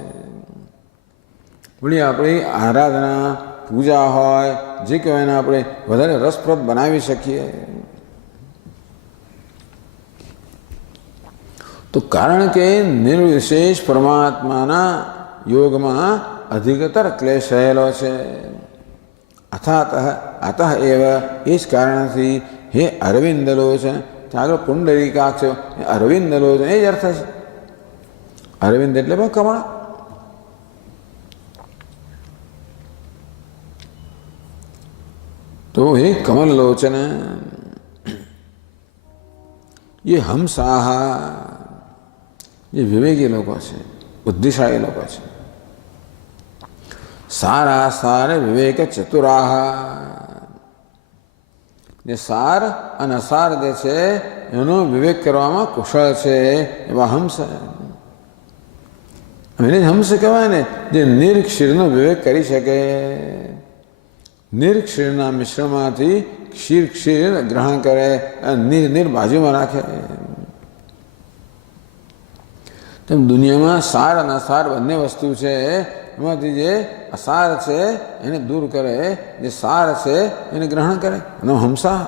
વળી આપણી આરાધના, પૂજા હોય, જે કહેવાય એને આપણે વધારે રસપ્રદ બનાવી શકીએ. તો કારણ કે નિર્વિશેષ પરમાત્માના યોગમાં અધિકતર ક્લેશ રહેલો છે. અતઃ એવ, એ જ કારણથી હે અરવિંદ લોચન, ત્યાં આગળ પુંડરીકાક્ષ, અરવિંદ લોચન એ જ અર્થ છે. અરવિંદ એટલે પણ કમળ. तो हे कमल लोचन, ये हंसाः, ये विवेकी लोग है, बुद्धिशाળી लोग है। सारा सार विवेक चतुराः, જે સાર અને અસાર જે છે એનો વિવેક કરવામાં કુશળ છે એવા હંસ. એને હંસ કહેવાય ને, જે નિર્ક્ષીરનો વિવેક કરી શકે. નિર્ક્ષીરના મિશ્રણમાંથી ક્ષીર ક્ષીર ગ્રહણ કરે અને નિર બાજુમાં રાખે. તેમ દુનિયામાં સાર અને અસાર બંને વસ્તુ છે. એમાંથી જે અસાર છે એને દૂર કરે, જે સાર છે એને ગ્રહણ કરે, એનો હંસા.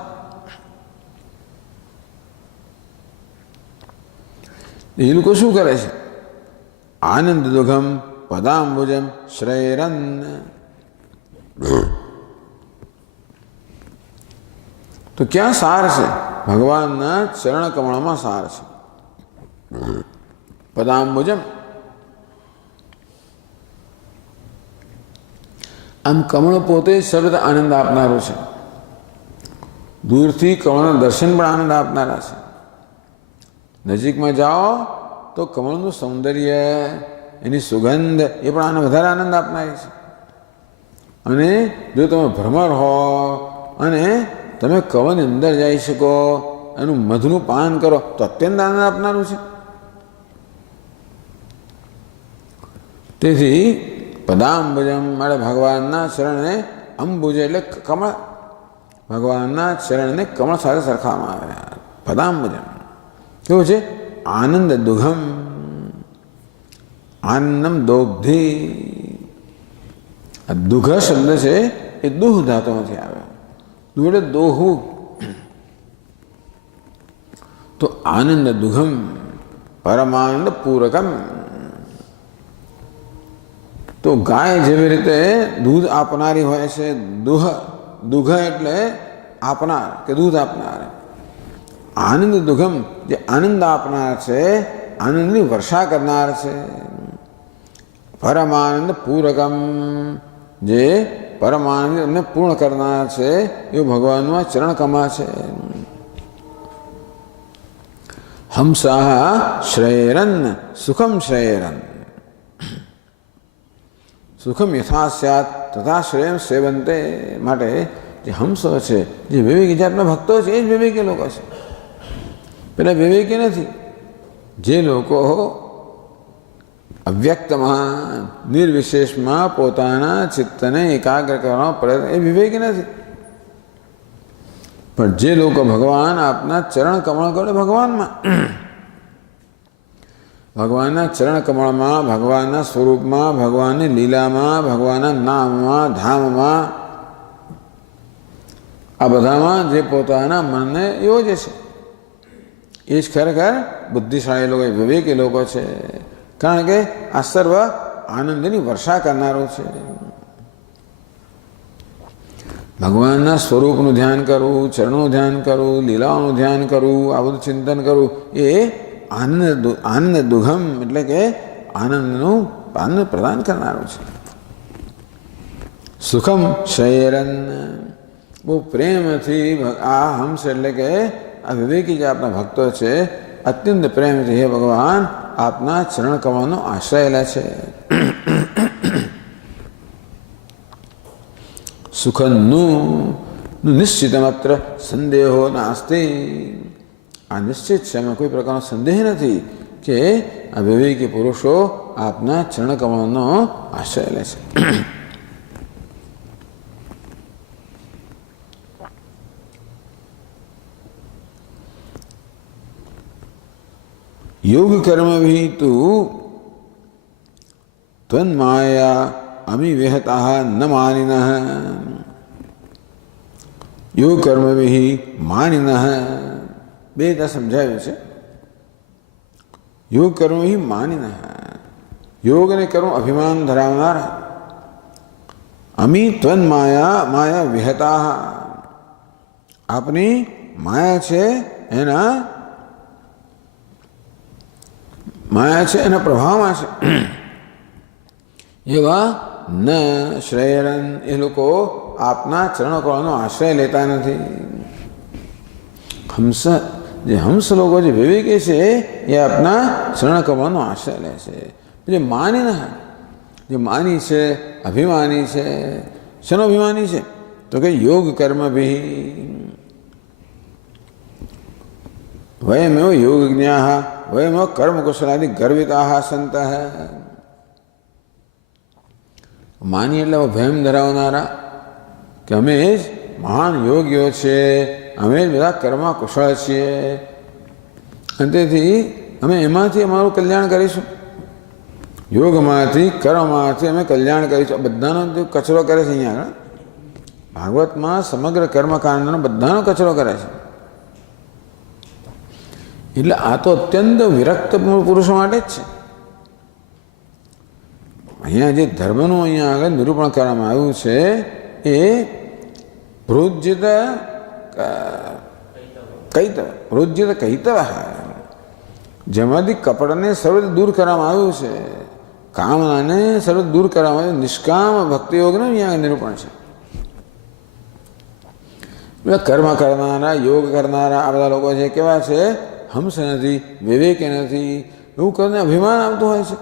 એ લોકો શું કરે છે? આનંદ દુઘમ પદાંબુજમ શ્રેયરન. તો ક્યાં સાર છે? ભગવાનના ચરણ કમળમાં સાર છે. પદાંબુજમ. આમ કમળ પોતે સર્વદ આનંદ આપનારું છે. દૂરથી કમળના દર્શન પણ આનંદ આપનારા છે. નજીકમાં જાઓ તો કમળનું સૌંદર્ય, એની સુગંધ એ પણ આને વધારે આનંદ આપનારી છે. અને જો તમે ભ્રમર હો અને તમે કમળની અંદર જઈ શકો, એનું મધનું પાન કરો તો અત્યંત આનંદ આપનારું છે. તેથી પદાંબુજમ એટલે ભગવાનના ચરણને, અંબુજ એટલે કમળ, ભગવાનના ચરણને કમળ સાથે સરખાવવામાં આવ્યા. પદાંબુજમ કેવું છે? આનંદ દુઘમ, આનંદમ દોગ્ધિ. આ દુઘ શબ્દ છે એ દુહ ધાતુમાંથી આવ્યો. દુહ એટલે દોહું. તો આનંદ દુઘમ પરમાનંદ પૂરકમ. તો ગાય જેવી રીતે દૂધ આપનારી હોય છે, દુહ, દુઘ એટલે આપનાર કે દૂધ આપનાર. આનંદ દુઘમ જે આનંદ આપનાર છે, આનંદની વર્ષા કરનાર છે. પરમાનંદ પૂરકમ જે પરમાનંદને પૂર્ણ કરનાર છે, એ ભગવાનના ચરણ કમા છે. હંસા શ્રેયરન સુખમ શ્રેયરન. સુખમ યથા સ્યાત તથા શ્રેયમ સેવંતે. માટે જે હંસો છે, જે વિવેકી જાતના ભક્તો છે, એ જ વિવેકી લોકો છે. પેલા વિવેકી નથી. જે લોકો અવ્યક્તમાં નિર્વિશેષમાં પોતાના ચિત્તને એકાગ્ર કરવાનો પ્રયત્ન, એ વિવેકી નથી. પણ જે લોકો ભગવાન આપના ચરણ કમળ કરે, ભગવાનમાં, ભગવાનના ચરણ કમળમાં, ભગવાનના સ્વરૂપમાં, ભગવાનની લીલામાં, ભગવાનના નામમાં, ધામમાં, આ બધામાં જે પોતાના મનને યોજે છે, એ જ ખરેખર બુદ્ધિશાળી લોકો, વિવેકી લોકો છે. કારણ કે આ સર્વ આનંદની વર્ષા કરનારો છે. ભગવાનના સ્વરૂપનું ધ્યાન કરવું, ચરણનું ધ્યાન કરવું, લીલાઓનું ધ્યાન કરવું, આ બધું ચિંતન કરવું, એ આનંદ દુઘમ એટલે કે આનંદનું આનંદ પ્રદાન કરનારું છે. સુખમ શયરન, બહુ પ્રેમથી આ હંસ એટલે કે આ વિવેકી જે આપના ભક્તો છે, અત્યંત પ્રેમથી હે ભગવાન આપના ચરણ કમળનો આશ્રય લે છે. સુખનું નિશ્ચિત માત્ર સંદેહો નાસ્તિ. આ નિશ્ચિત છે, એમાં કોઈ પ્રકારનો સંદેહ નથી કે આ વિવેકી પુરુષો આપના ચરણ કમળનો આશ્રય લે છે. યોગ કર્મ ભી તું ત્વન્માયા અમી વિહતા ન માનિન. યોગ કર્મ ભી માનિન, બે રીતે સમજાવ્યું છે. યોગ કર્મ ભી માનિન, યોગ અને કર્મ અભિમાન ધરાવનાર. અમી ત્વન્માયા માયા વિહતા, આપની માયા છે એના, માયા છે એના પ્રભાવમાં છે એવા ન શ્રેયરન, એ લોકો આપના ચરણકળનો આશ્રય લેતા નથી. હંસ લોકો જે વિવેકી છે એ આપના ચરણકળનો આશ્રય લે છે. જે માની ન, જે માની છે, અભિમાની છે, શેનો અભિમાની છે? તો કે યોગ કર્મ ભી વયમેવ યોગ જ્ઞા વયમેવ કર્મ કુશલાદિ ગર્વિતા સંત. માની એટલે ભયમ ધરાવનારા કે અમે જ મહાન યોગીઓ છીએ, અમે જ બધા કર્મ કુશળ છીએ અને તેથી અમે એમાંથી અમારું કલ્યાણ કરીશું. યોગમાંથી કર્મમાંથી અમે કલ્યાણ કરીશું. બધાનો કચરો કરે છે. અહીંયા આગળ ભાગવતમાં સમગ્ર કર્મકાંડનો બધાનો કચરો કરે છે. એટલે આ તો અત્યંત વિરક્ત પુરુષો માટે જ છે. અહીંયા જે ધર્મનું અહીંયા આગળ નિરૂપણ કરવામાં આવ્યું છે એ પ્રોજ્યત કૈતવ, જેમાંથી કપડને સર્વથી દૂર કરવામાં આવ્યું છે, કામનાને સર્વથી દૂર કરવામાં આવ્યું. નિષ્કામ ભક્તિ યોગનું અહીંયા નિરૂપણ છે. કર્મ કરનારા, યોગ કરનારા આ બધા લોકો છે કેવા છે? હંસ નથી, વિવેક નથી, એવું કરીને અભિમાન આવતું હોય છે.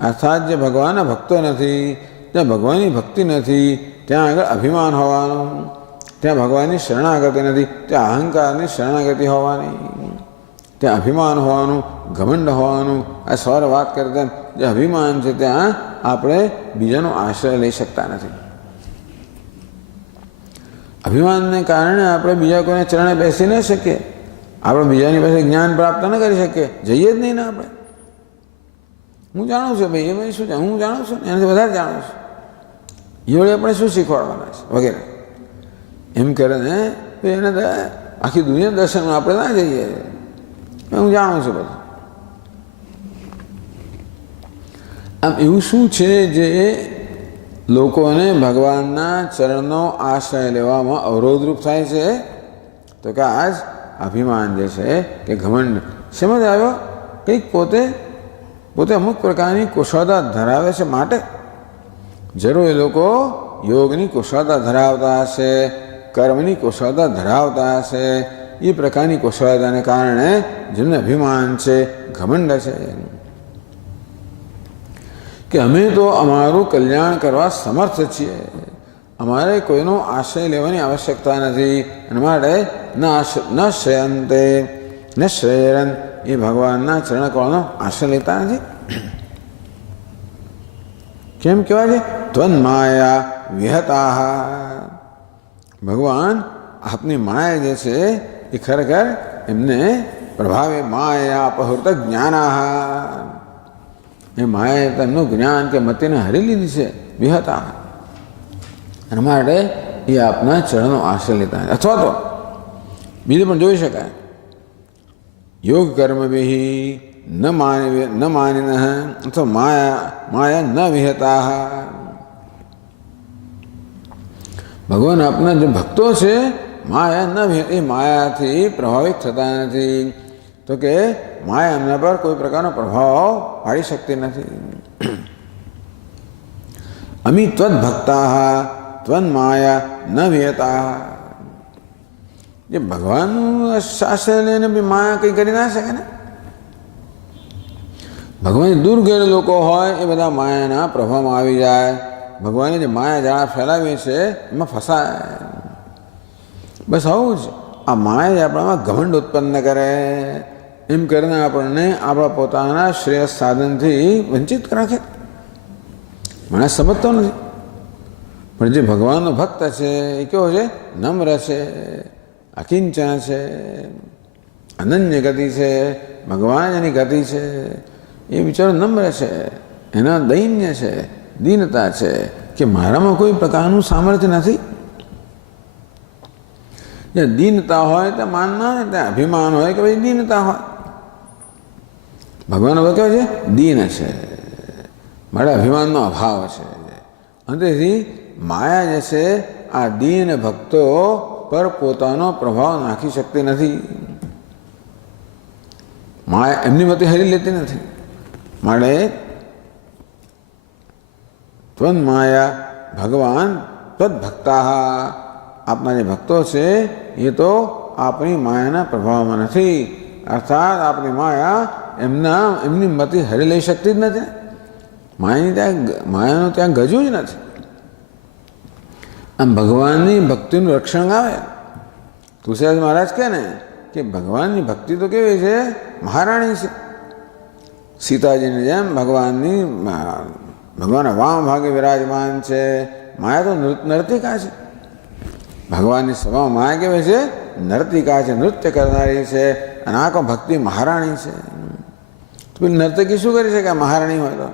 અર્થાત જે ભગવાનના ભક્તો નથી, જ્યાં ભગવાનની ભક્તિ નથી ત્યાં આગળ અભિમાન હોવાનું, ત્યાં ભગવાનની શરણાગતિ નથી ત્યાં અહંકારની શરણાગતિ હોવાની, ત્યાં અભિમાન હોવાનું, ઘમંડ હોવાનું. આ સવારે વાત કરતા જે અભિમાન છે ત્યાં આપણે બીજાનો આશ્રય લઈ શકતા નથી. અભિમાનને કારણે આપણે બીજા કોઈને ચરણે બેસી ન શકીએ, આપણે બીજાની પાસે જ્ઞાન પ્રાપ્ત ન કરી શકીએ, જઈએ જ નહીં ને આપણે. હું જાણું છું ભાઈ, એમાં શું હું જાણું છું, એનાથી વધારે જાણું છું, એ વડે આપણે શું શીખવાડવાના છે વગેરે એમ કરીને એને આખી દુનિયા દર્શનમાં આપણે ના જઈએ. હું જાણું છું બધું. આમ એવું શું છે જે લોકોને ભગવાનના ચરણનો આશ્રય લેવામાં અવરોધરૂપ થાય છે? તો કે આજ અભિમાન જે છે કે ઘમંડ સમજ આવ્યો, કંઈક પોતે અમુક પ્રકારની કુશળતા ધરાવે છે માટે જરૂર એ લોકો યોગની કુશળતા ધરાવતા હશે, કર્મની કુશળતા ધરાવતા હશે. એ પ્રકારની કુશળતાને કારણે જેમને અભિમાન છે, ઘમંડ છે કે અમે તો અમારું કલ્યાણ કરવા સમર્થ છીએ, અમારે કોઈનો આશ્રય લેવાની આવશ્યકતા નથી. અને માટે ન શ્રેયંતે ન શ્રેયરન, એ ભગવાનના ચરણકળનો આશ્રય લેતા નથી. કેમ કહેવાય છે? ત્વન્માયા વિહતા, ભગવાન આપની માયા જે છે એ ખરેખર એમને પ્રભાવે માયા અપહૃત જ્ઞાના, એ માયાએ તેમનું જ્ઞાન કે મતિને હરી લીધી છે. વિહતા, એના માટે એ આપના ચરણનો આશ્રય લેતા. અથવા તો બીજું પણ જોઈ શકાય, યોગ કર્મ વિહી ન માનિન અથવા માયા ન વિહતા, ભગવાન આપના જે ભક્તો છે માયા ન વિહત, એ માયાથી પ્રભાવિત થતા નથી. તો કે માયા એમના પર કોઈ પ્રકારનો પ્રભાવ પાડી શકતી નથી. અમી ત્વદ્ભક્તા ત્વન્માયા ન વિહતા, જે ભગવાનનું શાસ્ત્ર લઈને બી માયા કંઈ કરી ના શકે ને. ભગવાન દૂર ગયેલા લોકો હોય એ બધા માયાના પ્રભાવમાં આવી જાય. ભગવાને જે માયા જાળ ફેલાવી છે એમાં ફસાય. બસ આવું જ આ માયા જ આપણામાં ઘમંડ ઉત્પન્ન કરે, એમ કરીને આપણને આપણા પોતાના શ્રેયસ સાધનથી વંચિત રાખે. માણસ સમજતો નથી. પણ જે ભગવાનનો ભક્ત છે એ કેવો છે? નમ્ર છે, અકિંચન છે, અનન્ય ગતિ છે, ભગવાન એની ગતિ છે. એ બિચારો નમ્ર છે, એના દૈન્ય છે, દીનતા છે કે મારામાં કોઈ પ્રકારનું સામર્થ્ય નથી. જ્યાં દીનતા હોય ત્યાં માન ના હોય, ત્યાં અભિમાન હોય કે ભાઈ દીનતા હોય. ભગવાન હવે કેવું છે? દીન છે, મારા અભિમાનનો અભાવ છે. અને તેથી માયા જે છે આ દીન ભક્તો પર પોતાનો પ્રભાવ નાખી શકતી નથી. એમની મતે હરી લેતી નથી. માટે ત્વન્માયા ભગવાન ત્વદ્ભક્તા, આપના જે ભક્તો છે એ તો આપણી માયાના પ્રભાવમાં નથી, અર્થાત આપણી માયા એમની મતિ હરી લઈ શકતી જ નથી. માયાનું ત્યાં ગજું જ નથી. આમ ભગવાનની ભક્તિનું રક્ષણ આવે. તુલસીદાસ મહારાજ કહે ને કે ભગવાનની ભક્તિ તો કેવી છે, મહારાણી છે. સીતાજીની જેમ ભગવાન વામ ભાગે વિરાજમાન છે. માયા તો નર્તિકા છે. ભગવાનની સભામાં માયા કેવી છે, નર્તિકા છે, નૃત્ય કરનારી છે. અને આ કો ભક્તિ મહારાણી છે. તો પેલી નર્તકી શું કરી શકે મહારાણી હોય તો?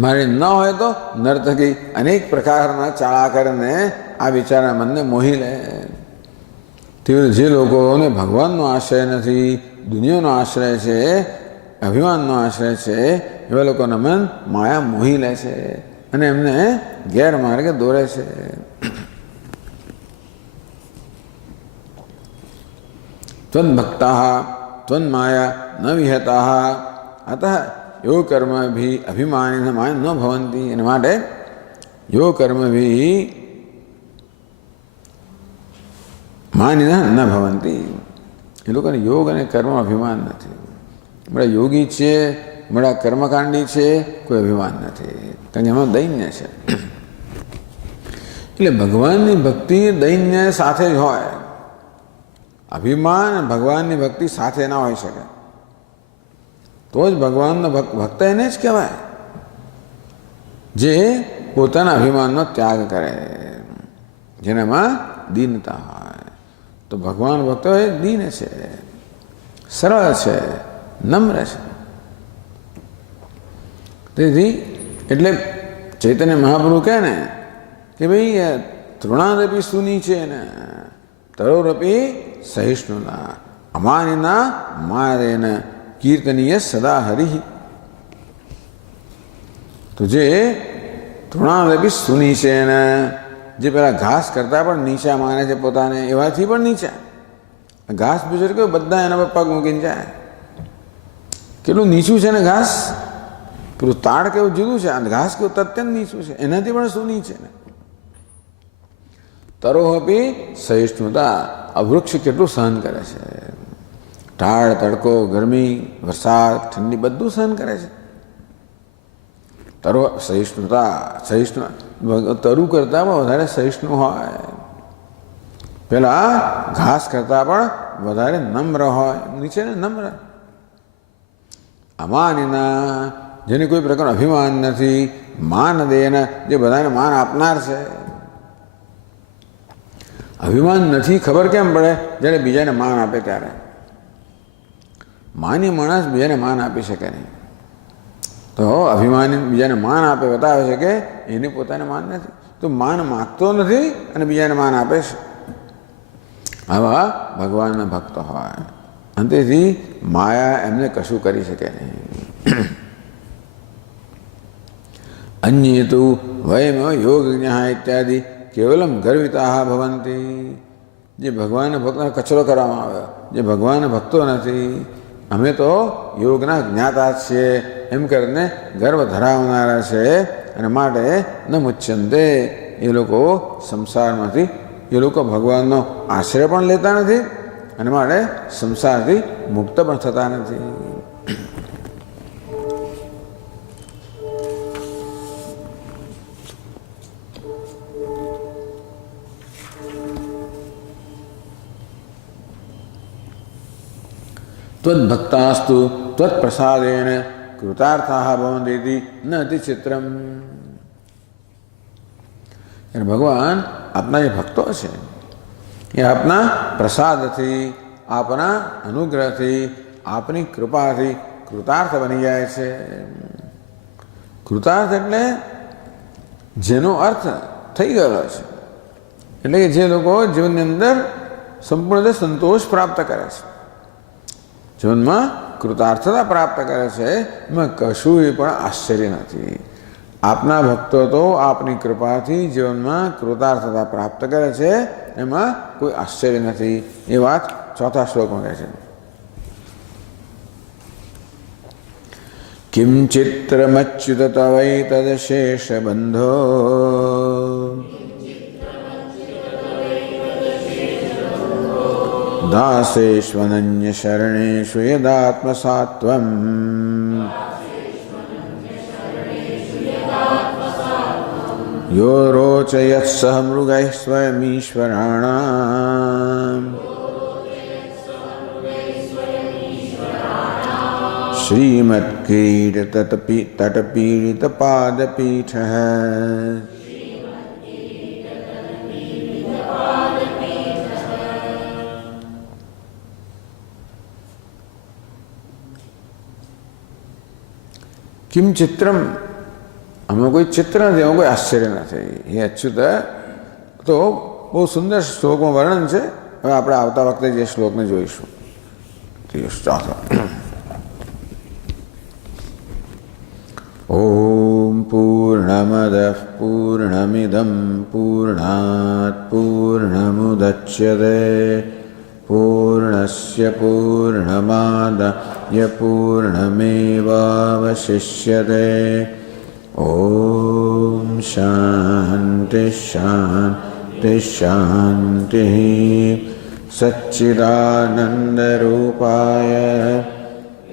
મહારાણી ન હોય તો નર્તકી અનેક પ્રકારના ચાળા કરીને આ વિચારના મનને મોહી લે. તેવી જે લોકોને ભગવાનનો આશ્રય નથી, દુનિયાનો આશ્રય છે, અભિમાનનો આશ્રય છે, એવા લોકોના મન માયા મોહી લે છે અને એમને ગેરમાર્ગે દોરે છે. ત્વન્ભક્તા ત્વન્માયા ન વિહતા અતઃ યોગ કર્મ ભી અભિમાની માન ન ભવંતી. એના માટે યોગ કર્મ ભી માની ન ભવંતી. એ લોકોને યોગ અને કર્મ અભિમાન નથી. બધા યોગી છે, બધા કર્મકાંડી છે, કોઈ અભિમાન નથી, કારણ કે એમાં દૈન્ય છે. એટલે ભગવાનની ભક્તિ દૈન્ય સાથે જ હોય. અભિમાન ભગવાનની ભક્તિ સાથે ના હોઈ શકે. તો જ ભગવાનનો ભક્ત એને જ કહેવાય જે પોતાના અભિમાનનો ત્યાગ કરે, જેનામાં દીનતા હોય. તો ભગવાન ભક્તો એ દીન છે, સરળ છે, નમ્ર છે. તેથી એટલે ચૈતન્ય મહાપ્રભુ કહે ને કે ભાઈ તૃણાદપી સુની છે ને તરોરપી સહિષ્ણુના અમાનિના મારેન કીર્તનીય સદા હરિ. તો જે તૃણાદપી સુની છે ને જે પેલા ઘાસ કરતા પણ નીચા માને છે પોતાને, એવાથી પણ નીચા. ઘાસ બીજું કે બધા એના પર પગ મૂકીને જાય. કેટલું નીચું છે ને ઘાસ. પેલું તાડ કેવું જુદું છે, ઘાસ કેવું અત્યંત નીચું છે, એનાથી પણ સુની છે ને. તરોહપી સહિષ્ણુતા, આ વૃક્ષ કેટલું સહન કરે છે. ટાળ, તડકો, ગરમી, વરસાદ, ઠંડી બધું સહન કરે છે. તરો સહિષ્ણુતા, સહિષ્ણુ તરુ કરતાં પણ વધારે સહિષ્ણુ હોય. પેલા ઘાસ કરતાં પણ વધારે નમ્ર હોય, નીચે ને નમ્ર. અમાનીના, જેને કોઈ પ્રકારનું અભિમાન નથી. માન દેના, જે બધાને માન આપનાર છે. અભિમાન નથી ખબર કેમ પડે? જ્યારે બીજાને માન આપે ત્યારે. માની માણસ બીજાને માન આપી શકે નહીં. તો અભિમાની બીજાને માન આપે બતાવે છે કે એને પોતાને માન નથી. તો માન માગતો નથી અને બીજાને માન આપે છે. આવા ભગવાનના ભક્ત હોય. અંતેથી માયા એમને કશું કરી શકે નહીં. અન્ય તો વયમ યોગજ્ઞ ઇત્યાદિ કેવલમ ગર્વિતા ભવંતી. જે ભગવાનના ભક્તોને કચરો કરવામાં આવ્યો, જે ભગવાનના ભક્તો નથી, અમે તો યોગના જ્ઞાતા છીએ એમ કરીને ગર્વ ધરાવનારા છે. અને માટે ન મુચ્યંતે, એ લોકો સંસારમાંથી, એ લોકો ભગવાનનો આશ્રય પણ લેતા નથી અને માટે સંસારથી મુક્ત પણ થતા નથી. ત્વદ્ભક્તાસ્તુ ત્વત્પ્રસાદેન કૃતાર્થાઃ ભવન્તિ ન અતિ ચિત્રમ. ભગવાન આપના જે ભક્તો છે એ આપના પ્રસાદથી, આપના અનુગ્રહથી, આપની કૃપાથી કૃતાર્થ બની જાય છે. કૃતાર્થ એટલે જેનો અર્થ થઈ ગયેલો છે. એટલે કે જે લોકો જીવનની અંદર સંપૂર્ણ રીતે સંતોષ પ્રાપ્ત કરે છે, જીવનમાં કૃતાર્થતા પ્રાપ્ત કરે છે, એમાં કશું પણ આશ્ચર્ય નથી. આપના ભક્તો તો આપની કૃપાથી જીવનમાં કૃતાર્થતા પ્રાપ્ત કરે છે, એમાં કોઈ આશ્ચર્ય નથી. એ વાત ચોથા શ્લોકમાં કહે છે. किं चित्रमच्युत तवैतदशेषबन्धो दासेष्वनन्यशरणेषु यदात्मसात्त्वम् यो रोचयत्सह मृगैः स्वयमीश्वराणाम् श्रीमत्क्रीडतटपीडितपादपीठः किम चित्रम, हमें कोई चित्र न देव, कोई आश्चर्य न थे। ये अच्युत तो बहुत सुंदर श्लोक में वर्णन है। હવે આપણે આવતા વખતે જે શ્લોકને જોઈશું ओम पूर्णमदः पूर्णमिदं पूर्णात् पूर्णमुदच्यते पूर्णस्य पूर्णमादाय पूर्णमेवावशिष्यते। ओम शांति शांति शांति। सच्चिदानन्दरूपाय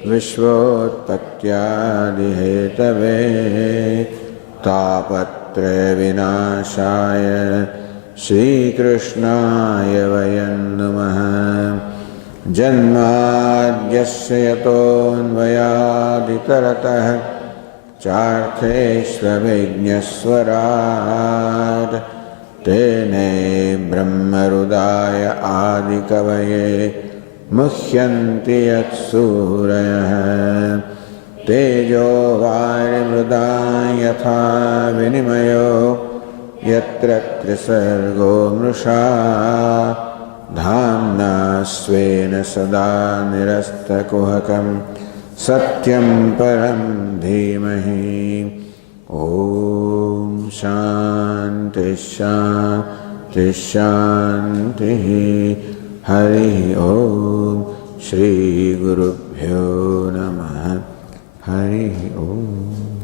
विश्वोत्पत्त्यादिहेतवे तापत्रयविनाशाय श्रीकृष्णाय वयं नमः। जन्माद्यस्य यतोऽन्वयादितरतः चार्थेष्वभिज्ञस्वराट् तेने ब्रह्महृदाय आदिकवये मुह्यन्ति यत्सूरयः। तेजो वारिमृदां यथा विनिमयो यत्र त्रिसर्गो मृषा धाम्ना स्वेन सदा निरस्तकुहकं सत्यं परं धीमहि। ॐ शान्ति शान्ति शान्तिः। हरि ओम श्री गुरुभ्यो नमः। हरि ओम।